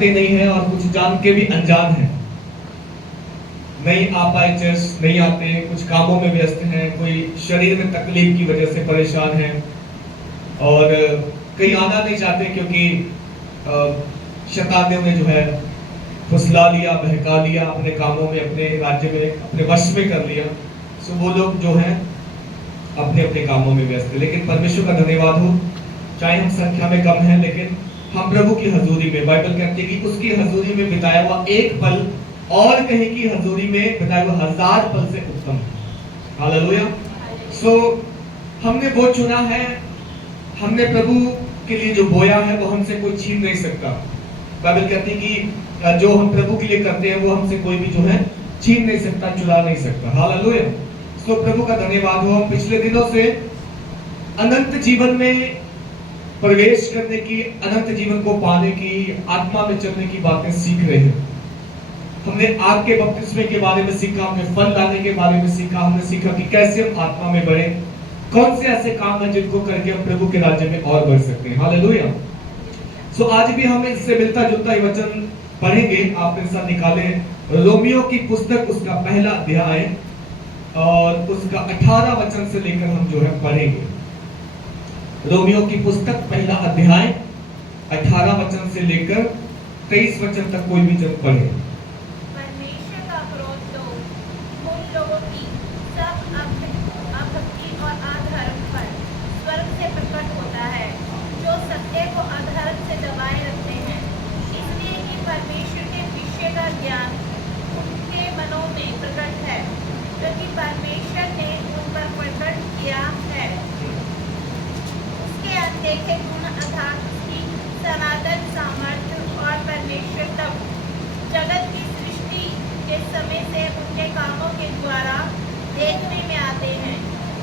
जानते नहीं हैं और कुछ जान के भी अनजान हैं। नहीं आ पाए चर्च, नहीं आते, कुछ कामों में व्यस्त हैं, कोई शरीर में तकलीफ की वजह से परेशान हैं और कहीं आना नहीं चाहते क्योंकि शैतान ने उन्हें जो है फुसला लिया, बहका लिया, अपने कामों में, अपने राज्य में, अपने वश में कर लिया। सो वो लोग जो हैं अपने अपने कामों में व्यस्त है। लेकिन परमेश्वर का धन्यवाद हो, चाहे हम संख्या में कम हैं लेकिन हम प्रभु की हजूरी में, बाइबल कहती है कि उसकी हजूरी में बिताया हुआ एक पल और कहीं की हजूरी में बिताया हुआ 1000 पल से उत्तम है। हालेलुया। सो हमने वो चुना है, हमने प्रभु के लिए जो बोया है वो हमसे कोई छीन नहीं सकता। बाइबल कहती है कि जो हम प्रभु के लिए करते हैं वो हमसे कोई भी जो है छीन नहीं सकता, चुरा नहीं सकता। हालेलुया। सो प्रभु का धन्यवाद हो। हम पिछले दिनों से अनंत जीवन में प्रवेश करने की, अनंत जीवन को पाने की, आत्मा में चलने की बातें सीख रहे हैं। हमने आग के बपतिस्मे के बारे में सीखा, हमने फल लाने के बारे में सीखा, हमने सीखा कि कैसे हम आत्मा में बढ़े, कौन से ऐसे काम हैं जिनको करके हम प्रभु के राज्य में और बढ़ सकते हैं। हालेलुया। सो आज भी हम इससे मिलता जुलता ही वचन पढ़ेंगे। आप मेरे साथ निकालें रोमियो की पुस्तक, उसका पहला अध्याय और उसका 18 वचन से लेकर हम जो है पढ़ेंगे। रोमियो की पुस्तक पहला अध्याय 18 वचन से लेकर 23 वचन तक कोई भी जन पढ़े। परमेश्वर का क्रोध तो उन लोगों की सब अभक्ति और अधर्म पर स्वर्ग से प्रकट होता है, जो सत्य को अधर्म से दबाए रखते हैं, इसलिए कि परमेश्वर के विषय का ज्ञान उनके मनों में प्रकट है, क्योंकि परमेश्वर ने उन पर प्रकट किया है। उसके अनदेखे गुण अर्थात उसकी सनातन सामर्थ्य और परमेश्वर तब जगत की सृष्टि के समय से उनके कामों के द्वारा देखने में आते हैं,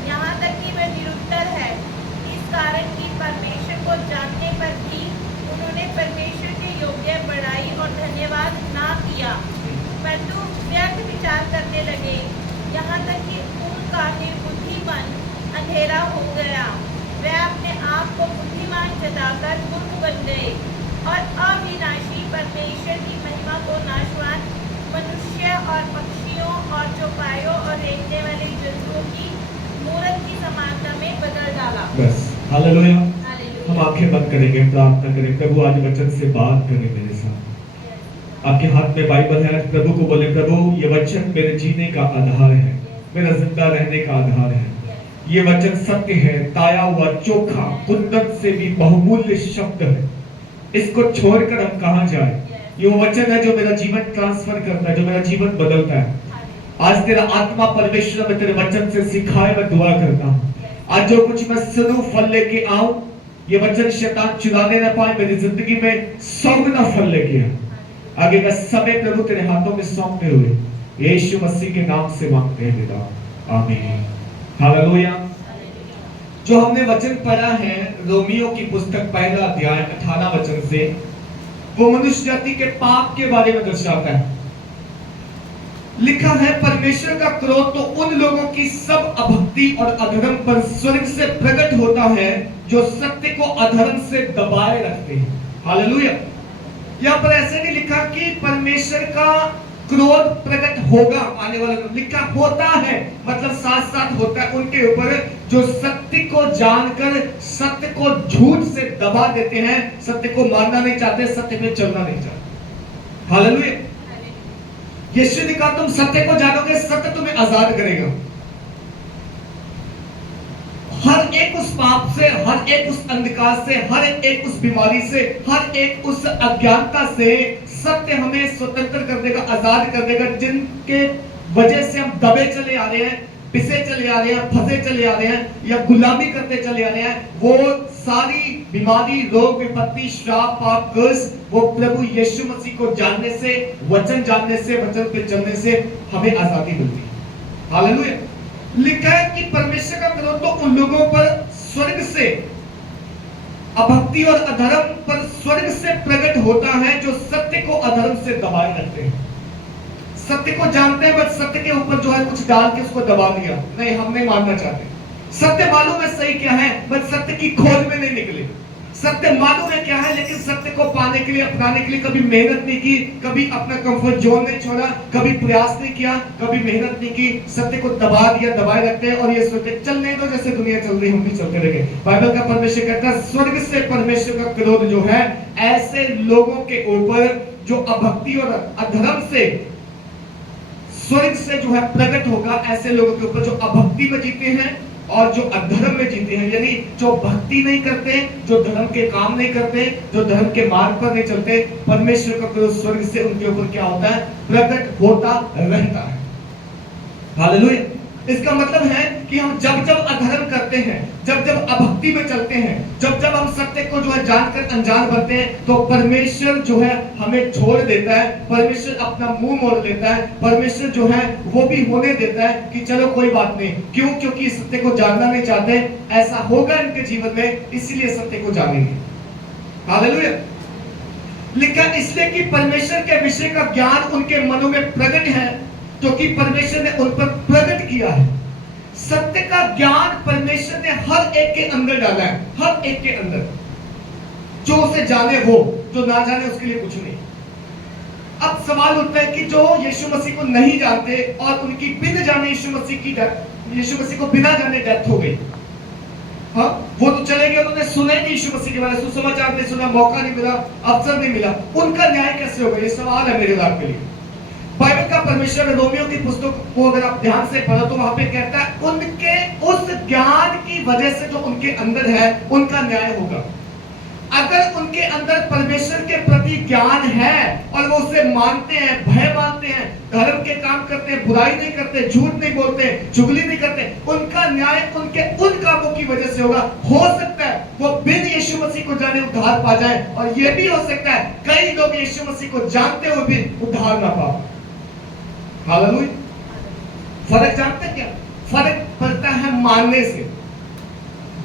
यहाँ तक कि वह निरुत्तर है। इस कारण कि परमेश्वर को जानने पर भी उन्होंने परमेश्वर के योग्य बड़ाई और धन्यवाद ना किया, परंतु व्यर्थ विचार करने लगे, यहाँ तक कि उनका निर्बुद्धिपन अंधेरा हो गया। वे अपने आप को बुद्धिमान जताकर मूर्ख बन गए और अविनाशी परमेश्वर की महिमा को नाशवान मनुष्य और पक्षियों और चौपायों और रेंगने वाले जंतुओं की मूरत की समानता में बदल डाला। बस। हालेलुया। हालेलुया। हम आंखें बंद करेंगे, प्रार्थना करें। प्रभु आज वचन से बात करें मेरे साथ। आपके हाथ में बाइबल है, प्रभु को बोले, प्रभु ये वचन मेरे जीने का आधार है, मेरा जिंदा रहने का आधार है। ये वचन सत्य है, ताया हुआ, चोखा, कुंदन से भी बहुमूल्य शब्द है। इसको छोड़कर हम कहां जाए? ये वो वचन है जो मेरा जीवन ट्रांसफर करता है, जो मेरा जीवन बदलता है। आज तेरा आत्मा परमेश्वर में तेरे वचन से सिखाए, मैं दुआ करता हूँ। आज जो कुछ मैं सुनूं, फल लेके आऊं, ये वचन शैतान चुराने ना पाए, मेरी जिंदगी में 100 गुना फल लेके आए। आगे का समय प्रभु तेरे हाथों में सौंपते हुए यीशु मसीह के नाम से मांगते हैं पिता, आमीन। हालेलुया। जो हमने वचन पढ़ा है रोमियो की पुस्तक पहला अध्याय 18 वचन से, वो मनुष्य जाति के पाप के बारे में दर्शाता है। लिखा है परमेश्वर का क्रोध तो उन लोगों की सब अभक्ति और अधर्म पर स्वर्ग से प्रकट होता है, जो सत्य को अधर्म से दबाए रखते हैं। हालेलुया। यहाँ पर ऐसे नहीं लिखा कि परमेश्वर का क्रोध प्रकट होगा, आने वाला लिखा होता है, मतलब साथ साथ होता है उनके ऊपर जो सत्य को जानकर सत्य को झूठ से दबा देते हैं, सत्य को मानना नहीं चाहते, सत्य में चलना नहीं चाहते। हालेलुया। यीशु ने कहा तुम सत्य को जानोगे, सत्य तुम्हें आजाद करेगा। हर एक उस पाप से, हर एक उस अंधकार से, हर एक उस बीमारी से, हर एक उस अज्ञानता से सत्य हमें स्वतंत्र कर देगा, आजाद कर देगा, जिनके वजह से हम दबे चले आ रहे हैं, पिसे चले आ रहे हैं, फंसे चले आ रहे हैं या गुलामी करते चले आ रहे हैं। वो सारी बीमारी, रोग, विपत्ति, श्राप, पाप, कर्स, वो प्रभु यीशु मसीह को जानने से, वचन जानने से, वचन पे चलने से हमें आजादी मिलती है। हालेलुया। लिखा है कि परमेश्वर का क्रोध तो उन लोगों पर स्वर्ग से, अभक्ति और अधर्म पर स्वर्ग से प्रकट होता है, जो सत्य को अधर्म से दबाए रखते हैं। सत्य को जानते हैं बट सत्य के ऊपर जो है कुछ डाल के उसको दबा दिया, नहीं हम नहीं मानना चाहते। सत्य मालूम है सही क्या है, बट सत्य की खोज में नहीं निकले। सत्य मालूम है क्या है, लेकिन सत्य को पाने के लिए, अपनाने के लिए कभी मेहनत नहीं की, कभी अपना कंफर्ट जोन नहीं छोड़ा, कभी प्रयास नहीं किया, कभी मेहनत नहीं की, सत्य को दबा दिया, दबाए रखते हैं और ये सोचते चलने दो जैसे दुनिया चल रही, हम भी चलते रहेंगे। बाइबल का परमेश्वर कहता है स्वर्ग से परमेश्वर का क्रोध जो है ऐसे लोगों के ऊपर जो अभक्ति और अधर्म से, स्वर्ग से जो है प्रकट होगा ऐसे लोगों के ऊपर जो अभक्ति में जीते हैं और जो अधर्म में जीते हैं, यानी जो भक्ति नहीं करते, जो धर्म के काम नहीं करते, जो धर्म के मार्ग पर नहीं चलते, परमेश्वर का क्रोध स्वर्ग से उनके ऊपर क्या होता है, प्रकट होता रहता है। हालेलुया। इसका मतलब है कि हम जब जब अधर्म करते हैं, जब जब अभक्ति में चलते हैं, जब जब हम सत्य को जो है जानकर अनजान बनते हैं, तो परमेश्वर जो है हमें छोड़ देता है, परमेश्वर अपना मुंह मोड़ लेता है, परमेश्वर जो है वो भी होने देता है कि चलो कोई बात नहीं। क्यों? क्योंकि सत्य को जानना नहीं चाहते, ऐसा होगा इनके जीवन में, इसलिए सत्य को जानेंगे। हालेलुया। लिखा इसलिए कि परमेश्वर के विषय का ज्ञान उनके मनों में प्रकट है, क्योंकि परमेश्वर ने उन पर प्रकट किया है। सत्य का ज्ञान परमेश्वर ने हर एक के अंदर डाला है, हर एक के अंदर। जो उसे जाने वो, जो ना जाने उसके लिए कुछ नहीं। अब सवाल उठता है कि जो यीशु मसीह को नहीं जानते और उनकी बिन जाने यीशु मसीह को बिना जाने डेथ हो गई, हाँ, वो तो चले गए, उन्होंने सुना ही नहीं यीशु मसीह के बारे में, सुसमाचार नहीं सुना, मौका नहीं मिला, अवसर नहीं मिला, उनका न्याय कैसे होगा? ये सवाल है मेरे और आपके लिए। बाइबल का परमेश्वर रोमियो की पुस्तक को अगर आप ध्यान से पढ़ो तो वहां पे कहता है उनके उस ज्ञान की वजह से जो उनके अंदर है उनका न्याय होगा। अगर उनके अंदर परमेश्वर के प्रति ज्ञान है और वो उसे मानते हैं, भय मानते हैं, धर्म के काम करते हैं, बुराई नहीं करते, झूठ नहीं बोलते, चुगली नहीं करते, उनका न्याय उनके उन कामों की वजह से होगा। हो सकता है वो बिन यीशु मसीह को जाने उद्धार पा जाए, और ये भी हो सकता है कई लोग यीशु मसीह को जानते हुए भी उद्धार ना पाओ। हालेलुया। फर्क जानते क्या? फर्क पड़ता है मानने से।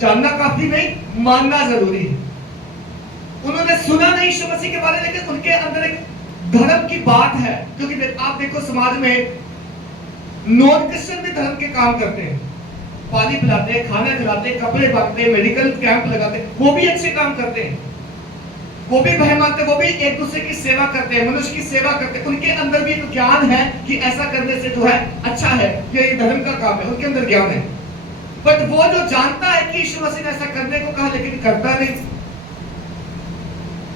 जानना काफी नहीं, मानना जरूरी है। उन्होंने सुना नहीं यीशु मसीह के बारे में, लेकिन उनके अंदर एक धर्म की बात है। क्योंकि आप देखो समाज में नॉन क्रिश्चियन भी धर्म के काम करते हैं, पानी पिलाते हैं, खाना खिलाते हैं, कपड़े बांटते हैं, मेडिकल कैंप लगाते हैं, वो भी अच्छे काम करते हैं, वो भी भय मानते, वो भी एक दूसरे की सेवा करते हैं, मनुष्य की सेवा करते हैं। उनके अंदर भी एक ज्ञान है कि ऐसा करने से जो है अच्छा है, ये धर्म का काम है, उनके अंदर ज्ञान है। बट वो जो जानता है कि यीशु मसीह ने ऐसा करने को कहा लेकिन करता नहीं,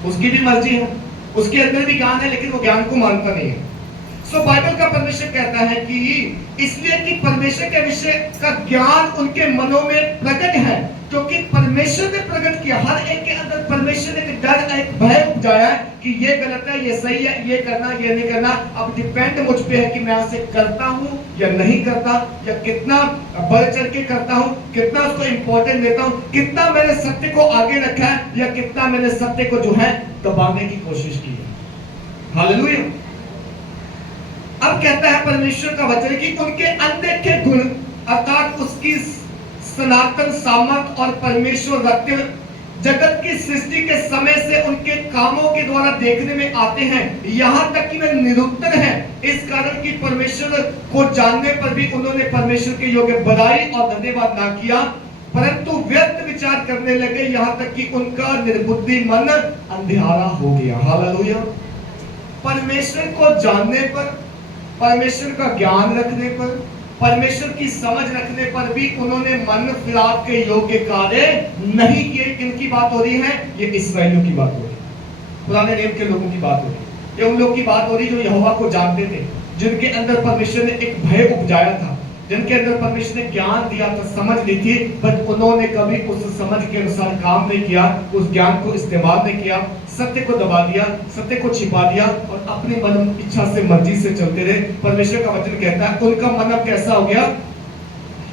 उसकी भी मर्जी है, उसके अंदर भी ज्ञान है लेकिन वो ज्ञान को मानता नहीं है। सो बाइबल का परमेश्वर कहता है कि इसलिए कि परमेश्वर के विषय का ज्ञान उनके मनों में प्रकट है, क्योंकि परमेश्वर ने प्रकट किया। हर एक के अंदर परमेश्वर ने एक डर, एक भय उपजाया है कि ये गलत है, ये सही है, ये करना, ये नहीं करना। अब डिपेंड मुझ पे है कि मैं उसे करता हूं या नहीं करता, या कितना बढ़ चढ़ के करता हूं, कितना उसको इंपॉर्टेंट देता हूं, कितना मैंने सत्य को आगे रखा है, या कितना मैंने सत्य को जो है दबाने की कोशिश की है। हालेलुया। अब कहता है परमेश्वर का वचन कि उनके अनदेखे गुण अर्थात उसकी सनातन सामर्थ और परमेश्वर रत्न जगत की सृष्टि के समय से उनके कामों के द्वारा देखने में आते हैं, यहाँ तक कि वे निरुत्तर हैं। इस कारण कि परमेश्वर को जानने पर भी उन्होंने परमेश्वर के योग्य बड़ाई और धन्यवाद ना किया, परंतु व्यर्थ विचार करने लगे, यहाँ तक कि उनका निर्बुद्धि मन अंधियारा हो गया। हालेलुया। परमेश्वर को जानने पर, परमेश्वर का ज्ञान रखने पर, परमेश्वर की समझ रखने पर भी उन्होंने मन फिराव के योग्य कार्य नहीं किए। किनकी बात हो रही है? ये इस्राएलियों की बात हो रही है, पुराने नियम के लोगों की बात हो रही है। ये उन लोगों की बात हो रही जो यहोवा को जानते थे, जिनके अंदर परमेश्वर ने एक भय उपजाया था, जिनके अंदर परमेश्वर ने ज्ञान दिया था, समझ ली थी, बट उन्होंने कभी उस समझ के अनुसार काम नहीं किया, उस ज्ञान को इस्तेमाल नहीं किया, सत्य को दबा दिया, सत्य को छिपा दिया और अपनी मन इच्छा से, मर्जी से चलते रहे। परमेश्वर का वचन कहता है उनका मन अब कैसा हो गया?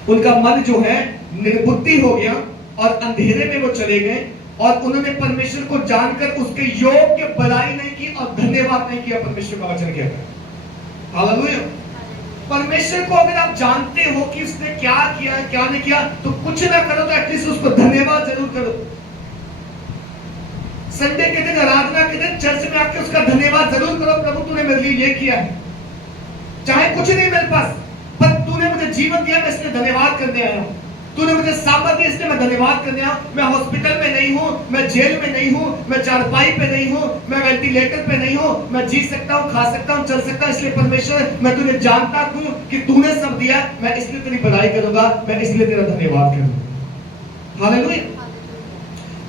उनका मन जो है निर्बुद्धि हो गया और अंधेरे में वो चले गए, और उन्होंने परमेश्वर को जानकर उसके योग्य भलाई नहीं की और धन्यवाद नहीं किया। परमेश्वर का वचन कहता है। हालेलुया। परमेश्वर को अगर आप जानते हो कि उसने क्या किया, क्या नहीं किया, तो कुछ ना करो तो एटलीस्ट उसको धन्यवाद जरूर करो। संडे के दिन, आराधना के दिन चर्च में आके उसका धन्यवाद जरूर करो, प्रभु तूने मेरे लिए ये किया है, चाहे कुछ नहीं मेरे पास, पर तूने मुझे जीवन दिया, मैं इसलिए धन्यवाद करने आया हूं। तूने मुझे सामर्थ दी, इसलिए मैं धन्यवाद करने आया। मैं हॉस्पिटल में नहीं हूँ, मैं जेल में नहीं हूँ, मैं चारपाई पे नहीं हूँ, मैं वेंटिलेटर पे नहीं हूँ, मैं जी सकता हूँ, खा सकता हूँ, चल सकता हूँ। इसलिए परमेश्वर मैं तुझे जानता हूँ कि तूने सब दिया, मैं इसलिए तेरी बड़ाई करूंगा, मैं इसलिए तेरा धन्यवाद करूंगा। हालेलुया।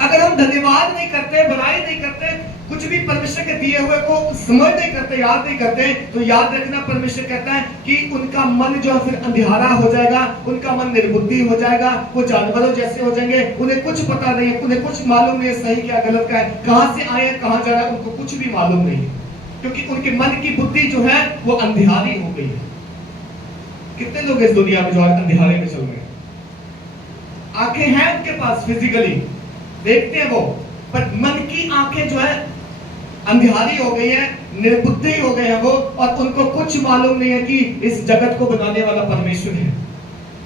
अगर हम धन्यवाद नहीं करते, बड़ाई नहीं करते, कुछ भी परमेश्वर के दिए हुए को समझ नहीं करते, याद नहीं करते, तो याद रखना परमेश्वर कहता है कि उनका मन जो है फिर अंधियारा हो जाएगा, उनका मन निर्बुद्धि हो जाएगा, वो जानवरों जैसे हो जाएंगे। उन्हें कुछ पता नहीं है, उन्हें कुछ मालूम नहीं है सही क्या गलत क्या है, कहां से आए कहां जा रहा है, उनको कुछ भी मालूम नहीं है, क्योंकि उनके मन की बुद्धि जो है वो अंधियारी हो गई है। कितने लोग इस दुनिया में जो है अंधियारे में चल रहे हैं? आंखें हैं उनके पास, फिजिकली देखते हैं वो, पर मन की आंखें जो है अंधियारी हो गई है, निर्बुद्धि हो गए हैं वो, और उनको कुछ मालूम नहीं है कि इस जगत को बनाने वाला परमेश्वर है।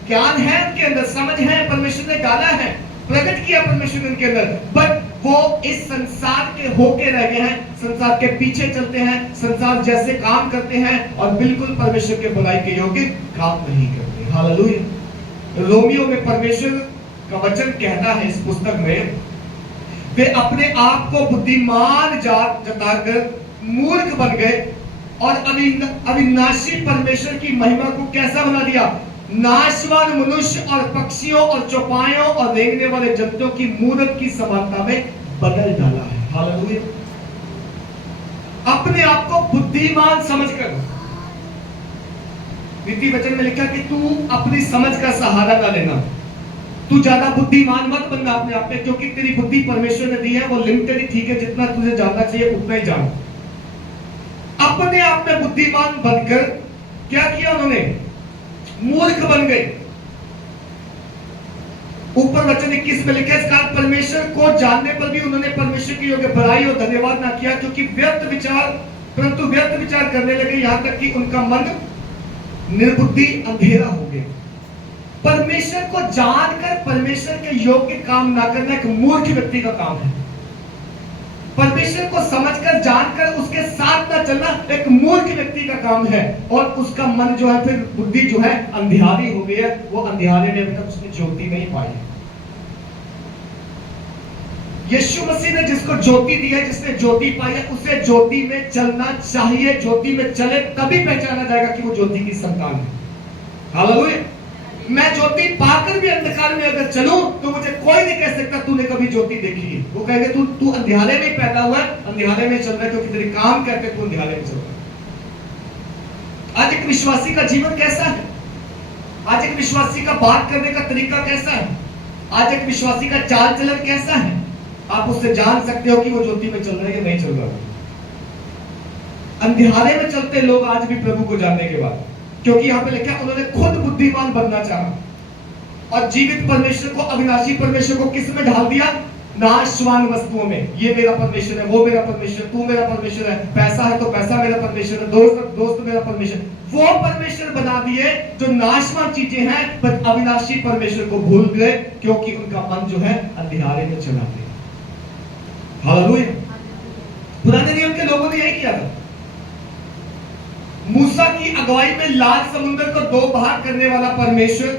ज्ञान है उनके अंदर, समझ है, परमेश्वर ने डाला है, प्रकट किया परमेश्वर ने उनके अंदर, बट वो इस संसार के होके रह गए हैं, संसार के पीछे चलते हैं, संसार जैसे काम करते हैं और बिल्कुल परमेश्वर के बुराई के योग्य काम नहीं करते। हालेलुया। रोमियो में परमेश्वर का वचन कहता है इस पुस्तक में, वे अपने आप को बुद्धिमान जताकर मूर्ख बन गए और अविनाशी परमेश्वर की महिमा को कैसा बना दिया? नाशवान मनुष्य और पक्षियों और चौपायों और रेंगने वाले जंतुओं की मूर्त की समानता में बदल डाला है। हालेलुया। अपने आप को बुद्धिमान समझकर, नीति वचन में लिखा कि तू अपनी समझ का सहारा ना लेना, तू ज्यादा बुद्धिमान मत बनना अपने आप में, क्योंकि तेरी बुद्धि परमेश्वर ने दी है, वो लिमिटेड ही ठीक है, जितना तुझे जानना चाहिए उतना ही जान। अपने आप में बुद्धिमान बनकर क्या किया उन्होंने? मूर्ख बन गए। ऊपर वचन 21 में लिखा है, इस कारण परमेश्वर को जानने पर भी उन्होंने परमेश्वर की योग्य बड़ाई और धन्यवाद ना किया, क्योंकि परंतु व्यर्थ विचार करने लगे, यहां तक कि उनका मन निर्बुद्धि अंधेरा हो गया। परमेश्वर को जानकर परमेश्वर के योग्य काम ना करना एक मूर्ख व्यक्ति का काम है। परमेश्वर को समझकर जानकर उसके साथ ना चलना एक मूर्ख व्यक्ति का काम है, और उसका मन जो है फिर बुद्धि जो है अंधियारी हो गई है, वो अंधियारे में अभी तक उसने ज्योति नहीं पाई। यीशु मसीह ने जिसको ज्योति दी है, जिसने ज्योति पाई है, उसे ज्योति में चलना चाहिए। ज्योति में चले तभी पहचाना जाएगा कि वो ज्योति की संतान है। हालेलुया। मैं ज्योति पाकर भी अंधकार में अगर चलूं तो मुझे कोई नहीं कह सकता तूने कभी ज्योति देखी है। वो कहेंगे तू अंधियारे में पैदा हुआ है, अंधियारे में चल रहा है, क्योंकि तेरे काम कहते तू अंधियारे में चल रहा है। आज एक विश्वासी का जीवन कैसा है? आज एक विश्वासी का बात करने का तरीका कैसा है? आज एक विश्वासी का चाल चलन कैसा है? आप उससे जान सकते हो कि वो ज्योति में चल रहा है या नहीं चल रहा है। अंधियारे में चलते लोग आज भी प्रभु को जानने के बाद, क्योंकि यहां पे लिखा है उन्होंने खुद बुद्धिमान बनना चाहा और जीवित परमेश्वर को, अविनाशी परमेश्वर को किस में ढाल दिया? नाशवान वस्तुओं में। ये मेरा परमेश्वर है, वो मेरा परमेश्वर, तू मेरा परमेश्वर है, पैसा है तो पैसा मेरा परमेश्वर है, दोस्त मेरा परमेश्वर। वो परमेश्वर बना दिए जो नाशवान चीजें हैं, पर अविनाशी परमेश्वर को भूल गए, क्योंकि उनका मन जो है अंधियारे में चला गया। हालेलुया। पुराने नियम के लोगों ने यही किया था। मूसा की अगुवाई में लाल समुद्र को दो भाग करने वाला परमेश्वर,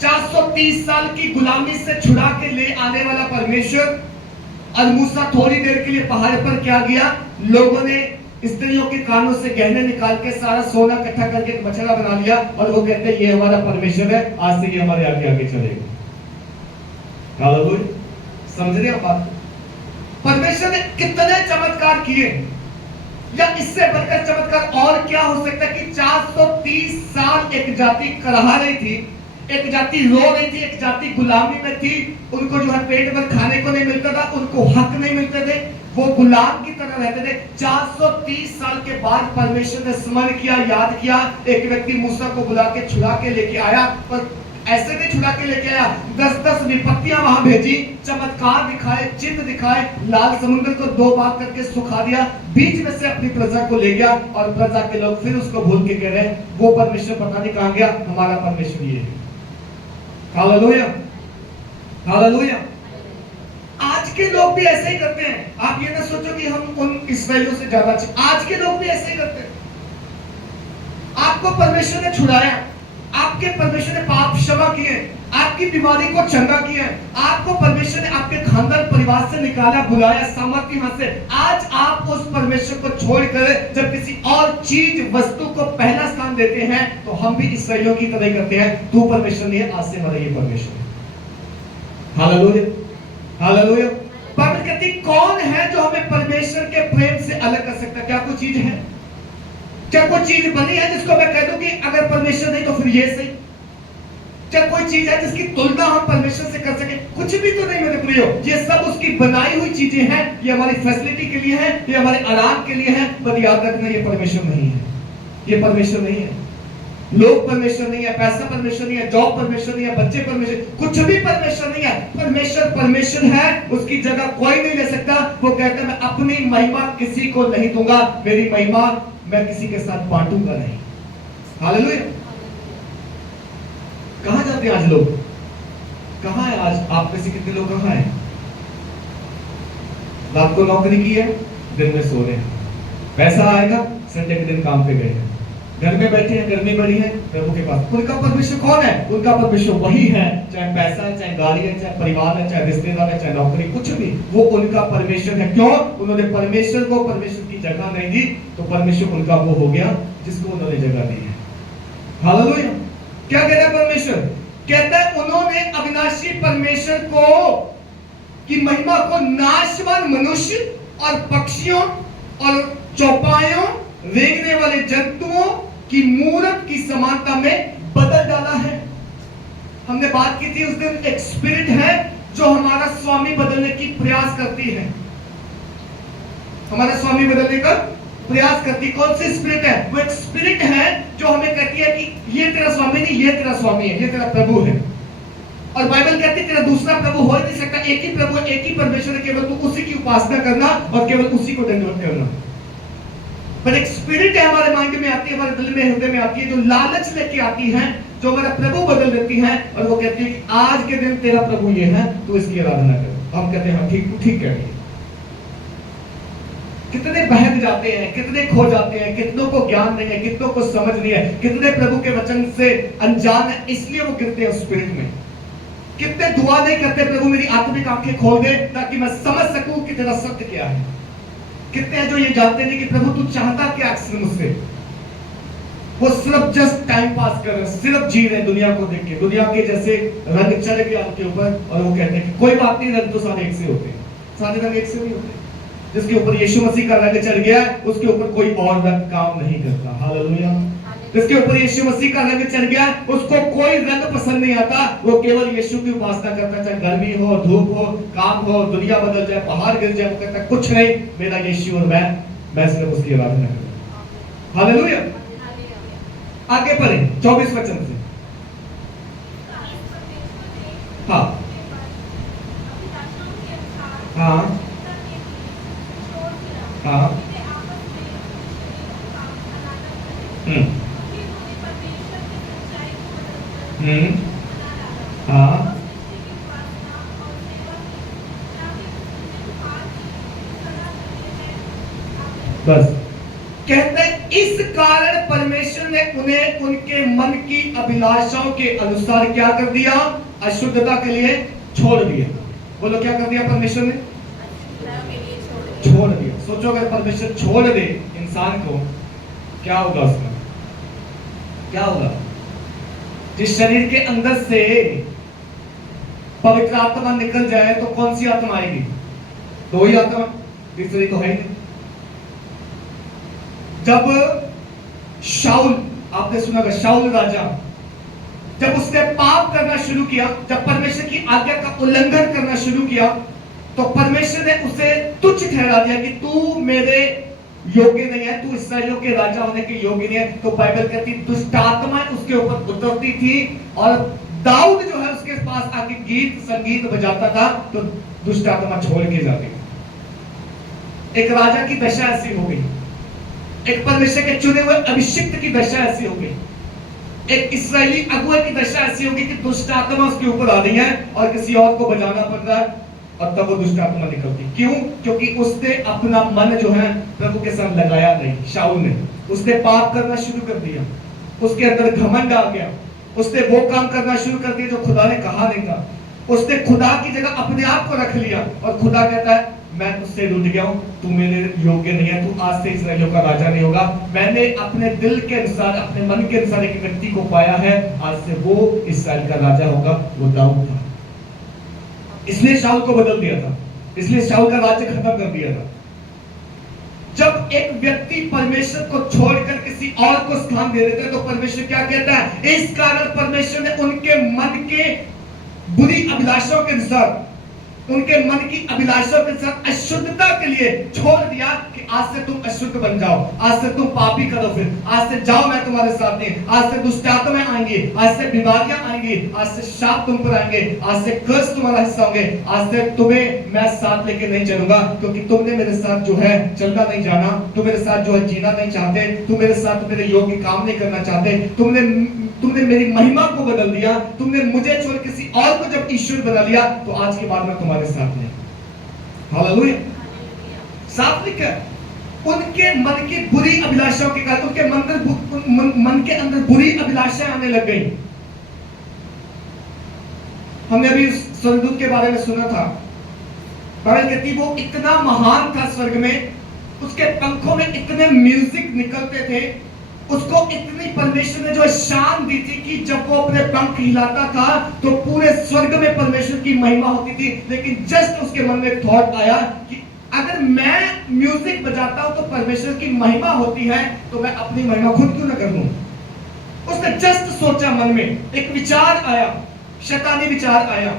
430 साल की गुलामी से छुड़ा के ले आने वाला परमेश्वर, और मूसा थोड़ी देर के लिए पहाड़ पर क्या गया? लोगों ने स्त्रियों के कानों से गहने निकाल के सारा सोना इकट्ठा करके एक बछड़ा बना लिया, और वो कहते हैं ये हमारा परमेश्वर है, आज से ये हमारे आगे आगे चलेगा। हालेलुया। समझ रहे हो बात? परमेश्वर ने कितने चमत्कार किए, या इससे बढ़कर चमत्कार और क्या हो सकता है कि 430 साल एक जाति करहा रही थी, एक जाति रो रही थी, एक जाति गुलामी में थी, उनको जो है पेट भर खाने को नहीं मिलता था, उनको हक नहीं मिलते थे, वो गुलाम की तरह रहते थे। 430 साल के बाद परमेश्वर ने स्मरण किया, याद किया, एक व्यक्ति मूसा को बुला के छुड़ा के लेके आया, और ऐसे नहीं छुड़ा के लेके आया, 10-10 विपत्तियां वहां भेजी, चमत्कार दिखाए, चिन्ह दिखाए, लाल समुद्र को दो भाग करके सुखा दिया, बीच में से अपनी प्रजा को ले गया, और प्रजा के लोग फिर उसको भूल के कह रहे हैं वो परमेश्वर पता नहीं कहां गया, हमारा परमेश्वर ये है। हालेलुया। हालेलुया। आज के लोग भी ऐसे ही करते हैं। आप ये ना सोचो कि हम उन इस्राएलियों से ज्यादा अच्छे, आज के लोग भी ऐसे ही करते हैं। आपको परमेश्वर ने छुड़ाया, आपके परमेश्वर ने पाप क्षमा किए, आपकी बीमारी को चंगा किया है, आपको परमेश्वर ने आपके खानदान परिवार से निकाला, बुलाया, सामर्थ्य यहाँ से। आज आप उस परमेश्वर को छोड़कर जब किसी और चीज वस्तु को पहला स्थान देते हैं तो हम भी इसराइलियों की तरह करते हैं। तू परमेश्वर नहीं है, आज से हमारा ये परमेश्वर है। Hallelujah, hallelujah. बाइबल कहती कौन है जो हमें परमेश्वर के प्रेम से अलग कर सकता है? क्या कोई चीज है? क्या कोई चीज बनी है जिसको मैं कह दूं कि अगर परमेश्वर नहीं तो फिर ये सही? क्या कोई चीज है जिसकी तुलना हम परमेश्वर से कर सके? कुछ भी तो नहीं मेरे प्रियो। ये सब उसकी बनाई हुई चीजें हैं। ये हमारी फैसिलिटी के लिए है, ये हमारे आराम के लिए है, पर याद रखना ये परमेश्वर नहीं है। ये परमेश्वर नहीं है। लोग परमेश्वर नहीं है, पैसा परमेश्वर नहीं है, जॉब परमेश्वर नहीं है, बच्चे परमेश्वर, कुछ भी परमेश्वर नहीं है। परमेश्वर परमेश्वर है, उसकी जगह कोई नहीं ले सकता। वो कहता है मैं अपनी महिमा किसी को नहीं दूंगा, मेरी महिमा मैं किसी के साथ बांटूंगा नहीं। हालेलुया। कहां जाते हैं आज लोग? कहां है आज आप में से कितने लोग कहां हैं? रात को नौकरी की है, दिन में सो रहे हैं, पैसा आएगा, संडे के दिन काम पे गए हैं, घर में बैठे हैं, गर्मी बड़ी है, प्रभु के पास। उनका परमेश्वर कौन है? उनका परमेश्वर वही है, चाहे पैसा है, चाहे गाड़ी है, चाहे परिवार है, चाहे रिश्तेदार है, चाहे नौकरी, कुछ भी, वो उनका परमेश्वर है। क्यों? उन्होंने परमेश्वर को परमेश्वर की जगह नहीं दी, तो परमेश्वर उनका वो हो गया जिसको उन्होंने जगह दी है। हालेलुया। क्या कहता है परमेश्वर? कहता है उन्होंने अविनाशी परमेश्वर को की महिमा को नाशवान मनुष्य और पक्षियों और चौपायों, रेंगने वाले जंतुओं की मूरत की समानता में बदल डाला है। हमने बात की थी उस दिन, एक स्पिरिट है जो हमारा स्वामी बदलने की प्रयास करती है, हमारा स्वामी बदलने का प्रयास करती। कौन सी स्पिरिट है? वो एक स्पिरिट है जो हमें कहती है कि ये तेरा स्वामी नहीं, ये तेरा स्वामी है, ये तेरा प्रभु है। और बाइबल कहती है तेरा दूसरा प्रभु हो ही नहीं सकता, एक ही प्रभु, एक ही परमेश्वर है, केवल तू उसी की उपासना करना और केवल उसी को दंडवत करना। पर एक स्पिरिट है हमारे माइंड में आती है, हमारे दिल में, हृदय में आती है, जो लालच लेके आती है, जो हमारा प्रभु बदल देती है, और वो कहती है कि आज के दिन तेरा प्रभु ये है, तू इसकी आराधना कर। हम कहते हैं ठीक, ठीक कह रही है। कितने बहक जाते हैं, कितने खो जाते हैं, कितनों को ज्ञान नहीं है, कितनों को समझ नहीं है, कितने प्रभु के वचन से अनजान है, इसलिए वो गिरते हैं स्पिरिट में। कितने दुआ नहीं करते, प्रभु मेरी आत्मिक आंखें खोल दे ताकि मैं समझ सकूं कि तेरा सत्य क्या है। कितने हैं जो ये जानते नहीं कि प्रभु तू चाहता क्या अक्सर मुझसे। वो सिर्फ जस्ट टाइम पास कर रहे, सिर्फ जी रहे दुनिया को देख के, दुनिया के जैसे रंग चढ़ गया उनके ऊपर, और वो कहते हैं कि कोई बात नहीं, रंग तो सारे एक से होते हैं। सारे रंग एक से नहीं होते। जिसके ऊपर यीशु मसीह का रंग चढ़ गया, उसके ऊपर कोई और रंग काम नहीं करता। हालेलुया। जिसके ऊपर यीशु मसीह का रंग चढ़ गया, उसको कोई रंग पसंद नहीं आता, वो केवल यीशु की उपासना करता है। चाहे गर्मी हो, धूप हो, काम हो, दुनिया बदल जाए, पहाड़ गिर जाए, वो कहता है कुछ नहीं, मेरा यीशु और मैं सिर्फ उसकी आराधना करूंगा। हालेलुया। आगे पढ़े 24 वचन से। हाँ हाँ हाँ। हाँ। बस कहते हैं इस कारण परमेश्वर ने उन्हें उनके मन की अभिलाषाओं के अनुसार क्या कर दिया? अशुद्धता के लिए छोड़ दिया। बोलो क्या कर दिया परमेश्वर ने? छोड़ दिया। सोचो अगर परमेश्वर छोड़ दे इंसान को, क्या होगा उसमें? क्या होगा? जिस शरीर के अंदर से पवित्र आत्मा निकल जाए तो कौन सी आत्मा आएगी? दो ही आत्मा, तीसरी तो है ही नहीं। जब शाऊल, आपने सुना होगा शाऊल राजा, जब उसने पाप करना शुरू किया, जब परमेश्वर की आज्ञा का उल्लंघन करना शुरू किया, तो परमेश्वर ने उसे तुच्छ ठहरा दिया कि तू मेरे योग्य नहीं है, तू इस्राएलियों के राजा होने के योग्य नहीं है। तो बाइबल कहती दुष्ट आत्माएं उसके ऊपर उतरती थी, और दाऊद जो है उसके पास आके गीत संगीत बजाता था, तो दुष्ट आत्मा छोड़ के जाती। एक राजा की दशा ऐसी हो गई, एक परमेश्वर के चुने हुए अभिषिक्त की दशा ऐसी हो गई, एक इस्राएली अगुए की दशा ऐसी होगी कि दुष्ट आत्मा उसके ऊपर आ रही है और किसी और को बजाना पड़ रहा है, और तब वो दुष्ट आत्मा निकलती। क्यों? क्योंकि उसने अपना मन जो है प्रभु के साथ लगाया नहीं। शाऊल ने, उसने पाप करना शुरू कर दिया, उसके अंदर घमंड आ गया, उसने वो काम करना शुरू कर दिया जो खुदा ने कहा नहीं था। उसने खुदा की जगह अपने आप को रख लिया और खुदा कहता है मैं तुझसे रूठ गया हूं, तू मेरे योग्य नहीं है, तू आज से इस्राएलियों का राजा नहीं होगा। मैंने अपने दिल के अनुसार, अपने मन के अनुसार एक व्यक्ति को पाया है, आज से वो इस्राएल का राजा होगा। वो दाऊद था। इसलिए शाऊल को बदल दिया था, इसलिए शाऊल का राज्य खत्म कर दिया था। जब एक व्यक्ति परमेश्वर को छोड़कर किसी और को स्थान दे देता है तो परमेश्वर क्या कहता है? इस कारण परमेश्वर ने उनके मन के बुरी अभिलाषाओं के अनुसार, उनके मन की अभिलाषाओं के साथ अशुद्धता के लिए छोड़ दिया कि आज से तुम अशुद्ध बन जाओ, आज से तुम पापी करो, फिर आज से जाओ मैं तुम्हारे साथ नहीं, आज से दुष्ट आत्माएं आएंगी, आज से बीमारियां आएंगी, आज से शाप तुम पर आएंगे, आज से कर्ज तुम्हारा हिस्सा होंगे, आज से तुम्हें मैं साथ लेके नहीं चलूंगा क्योंकि तुमने मेरे साथ जो है चलना नहीं जाना, तुम मेरे साथ जो है जीना नहीं चाहते, तुम मेरे साथ मेरे योग्य काम नहीं करना चाहते, तुमने मेरी महिमा को बदल दिया, तुमने मुझे छोड़ किसी और को जब ईश्वर बना लिया तो आज के बाद मैं तुम्हारे साथ नहीं। हालेलुया। साफ लिखा है, उनके मन की बुरी अभिलाषाओं के कारण उनके मन के अंदर बुरी अभिलाषाएं आने लग गई। हमने अभी स्वर्गदूत के बारे में सुना था। बाइबल कहती वो इतना महान था स्वर्ग में, उसके पंखों में इतने म्यूजिक निकलते थे, उसको इतनी परमेश्वर ने जो शान दी थी कि जब वो अपने पंख हिलाता था तो पूरे स्वर्ग में परमेश्वर की महिमा होती थी। लेकिन जस्ट उसके मन में थॉट आया कि अगर मैं म्यूजिक बजाता हूं तो परमेश्वर की महिमा होती है, तो मैं अपनी महिमा खुद क्यों न कर लूं। उसने जस्ट सोचा, मन में एक विचार आया, शैतानी विचार आया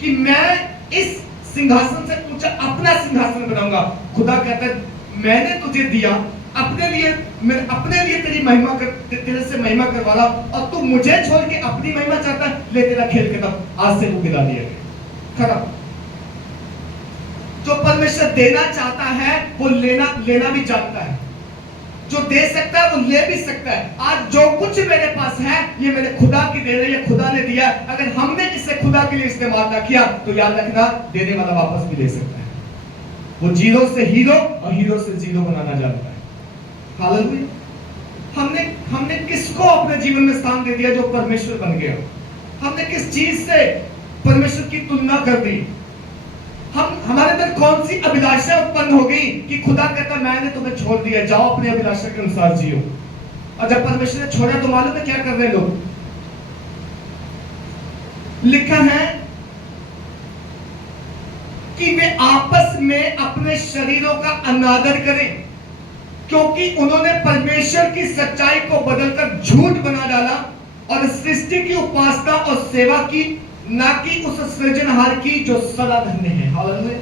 कि मैं इस सिंहासन से ऊंचा अपना सिंहासन बनाऊंगा। खुदा कहता है मैंने तुझे दिया अपने लिए, मैं अपने लिए तेरी महिमा कर, तेरे से महिमा करवा रहा और तू मुझे छोड़ के अपनी महिमा चाहता है। ले तेरा खेल खत्म, आज से तू गिरा दिया गया, खत्म। जो परमेश्वर देना चाहता है वो लेना भी जानता है। जो दे सकता है वो ले भी सकता है। आज जो कुछ मेरे पास है ये मेरे खुदा की देन है, ये खुदा ने दिया। अगर हमने इसे खुदा के लिए इस्तेमाल ना किया तो याद रखना देने वाला वापस भी ले सकता है। वो जीरो से हीरो और हीरो से जीरो बनाना जानता है। हालेलुया। हमने किसको अपने जीवन में स्थान दे दिया जो परमेश्वर बन गया? हमने किस चीज से परमेश्वर की तुलना कर दी? हमारे अंदर कौन सी अभिलाषा उत्पन्न हो गई कि खुदा कहता मैंने तुम्हें छोड़ दिया, जाओ अपने अभिलाषा के अनुसार जियो। और जब परमेश्वर ने छोड़ा तो मालूम है क्या कर रहे लोग? लिखा है कि वे आपस में अपने शरीरों का अनादर करें क्योंकि उन्होंने परमेश्वर की सच्चाई को बदलकर झूठ बना डाला और सृष्टि की उपासना और सेवा की, ना कि उस सृजनहार की जो सदा धन्य है। हालेलुया।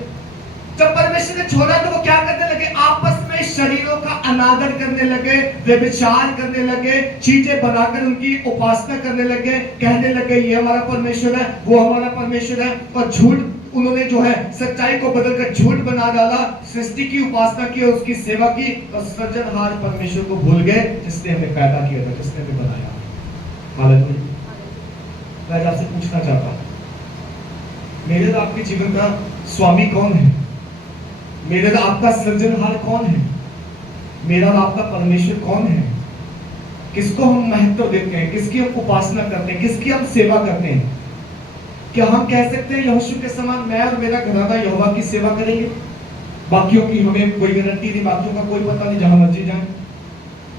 जब परमेश्वर ने छोड़ा तो वो क्या करने लगे? आपस में शरीरों का अनादर करने लगे, व्यभिचार करने लगे, चीजें बनाकर उनकी उपासना करने लगे, कहने लगे ये हमारा परमेश्वर है, वो हमारा परमेश्वर है। और झूठ उन्होंने जो है सच्चाई को बदलकर झूठ बना डाला, सृष्टि की उपासना की और उसकी सेवा की और सृजनहार परमेश्वर को भूल गए जिसने हमें पैदा किया था, जिसने हमें बनाया। हालेलुया। मैं आपसे पूछना चाहता हूं, मेरे और आपके जीवन का स्वामी कौन है? मेरे और आपका सृजनहार कौन है? मेरा और आपका परमेश्वर कौन है? किसको हम महत्व देते हैं? किसकी हम उपासना करते हैं? किसकी हम सेवा करते हैं? क्या हम कह सकते हैं यहोशू के समान मैं और मेरा घराना यहोवा की सेवा करेंगे? बाकियों की हमें कोई गारंटी नहीं, बाकियों का कोई पता नहीं, जहां मर्जी जाए,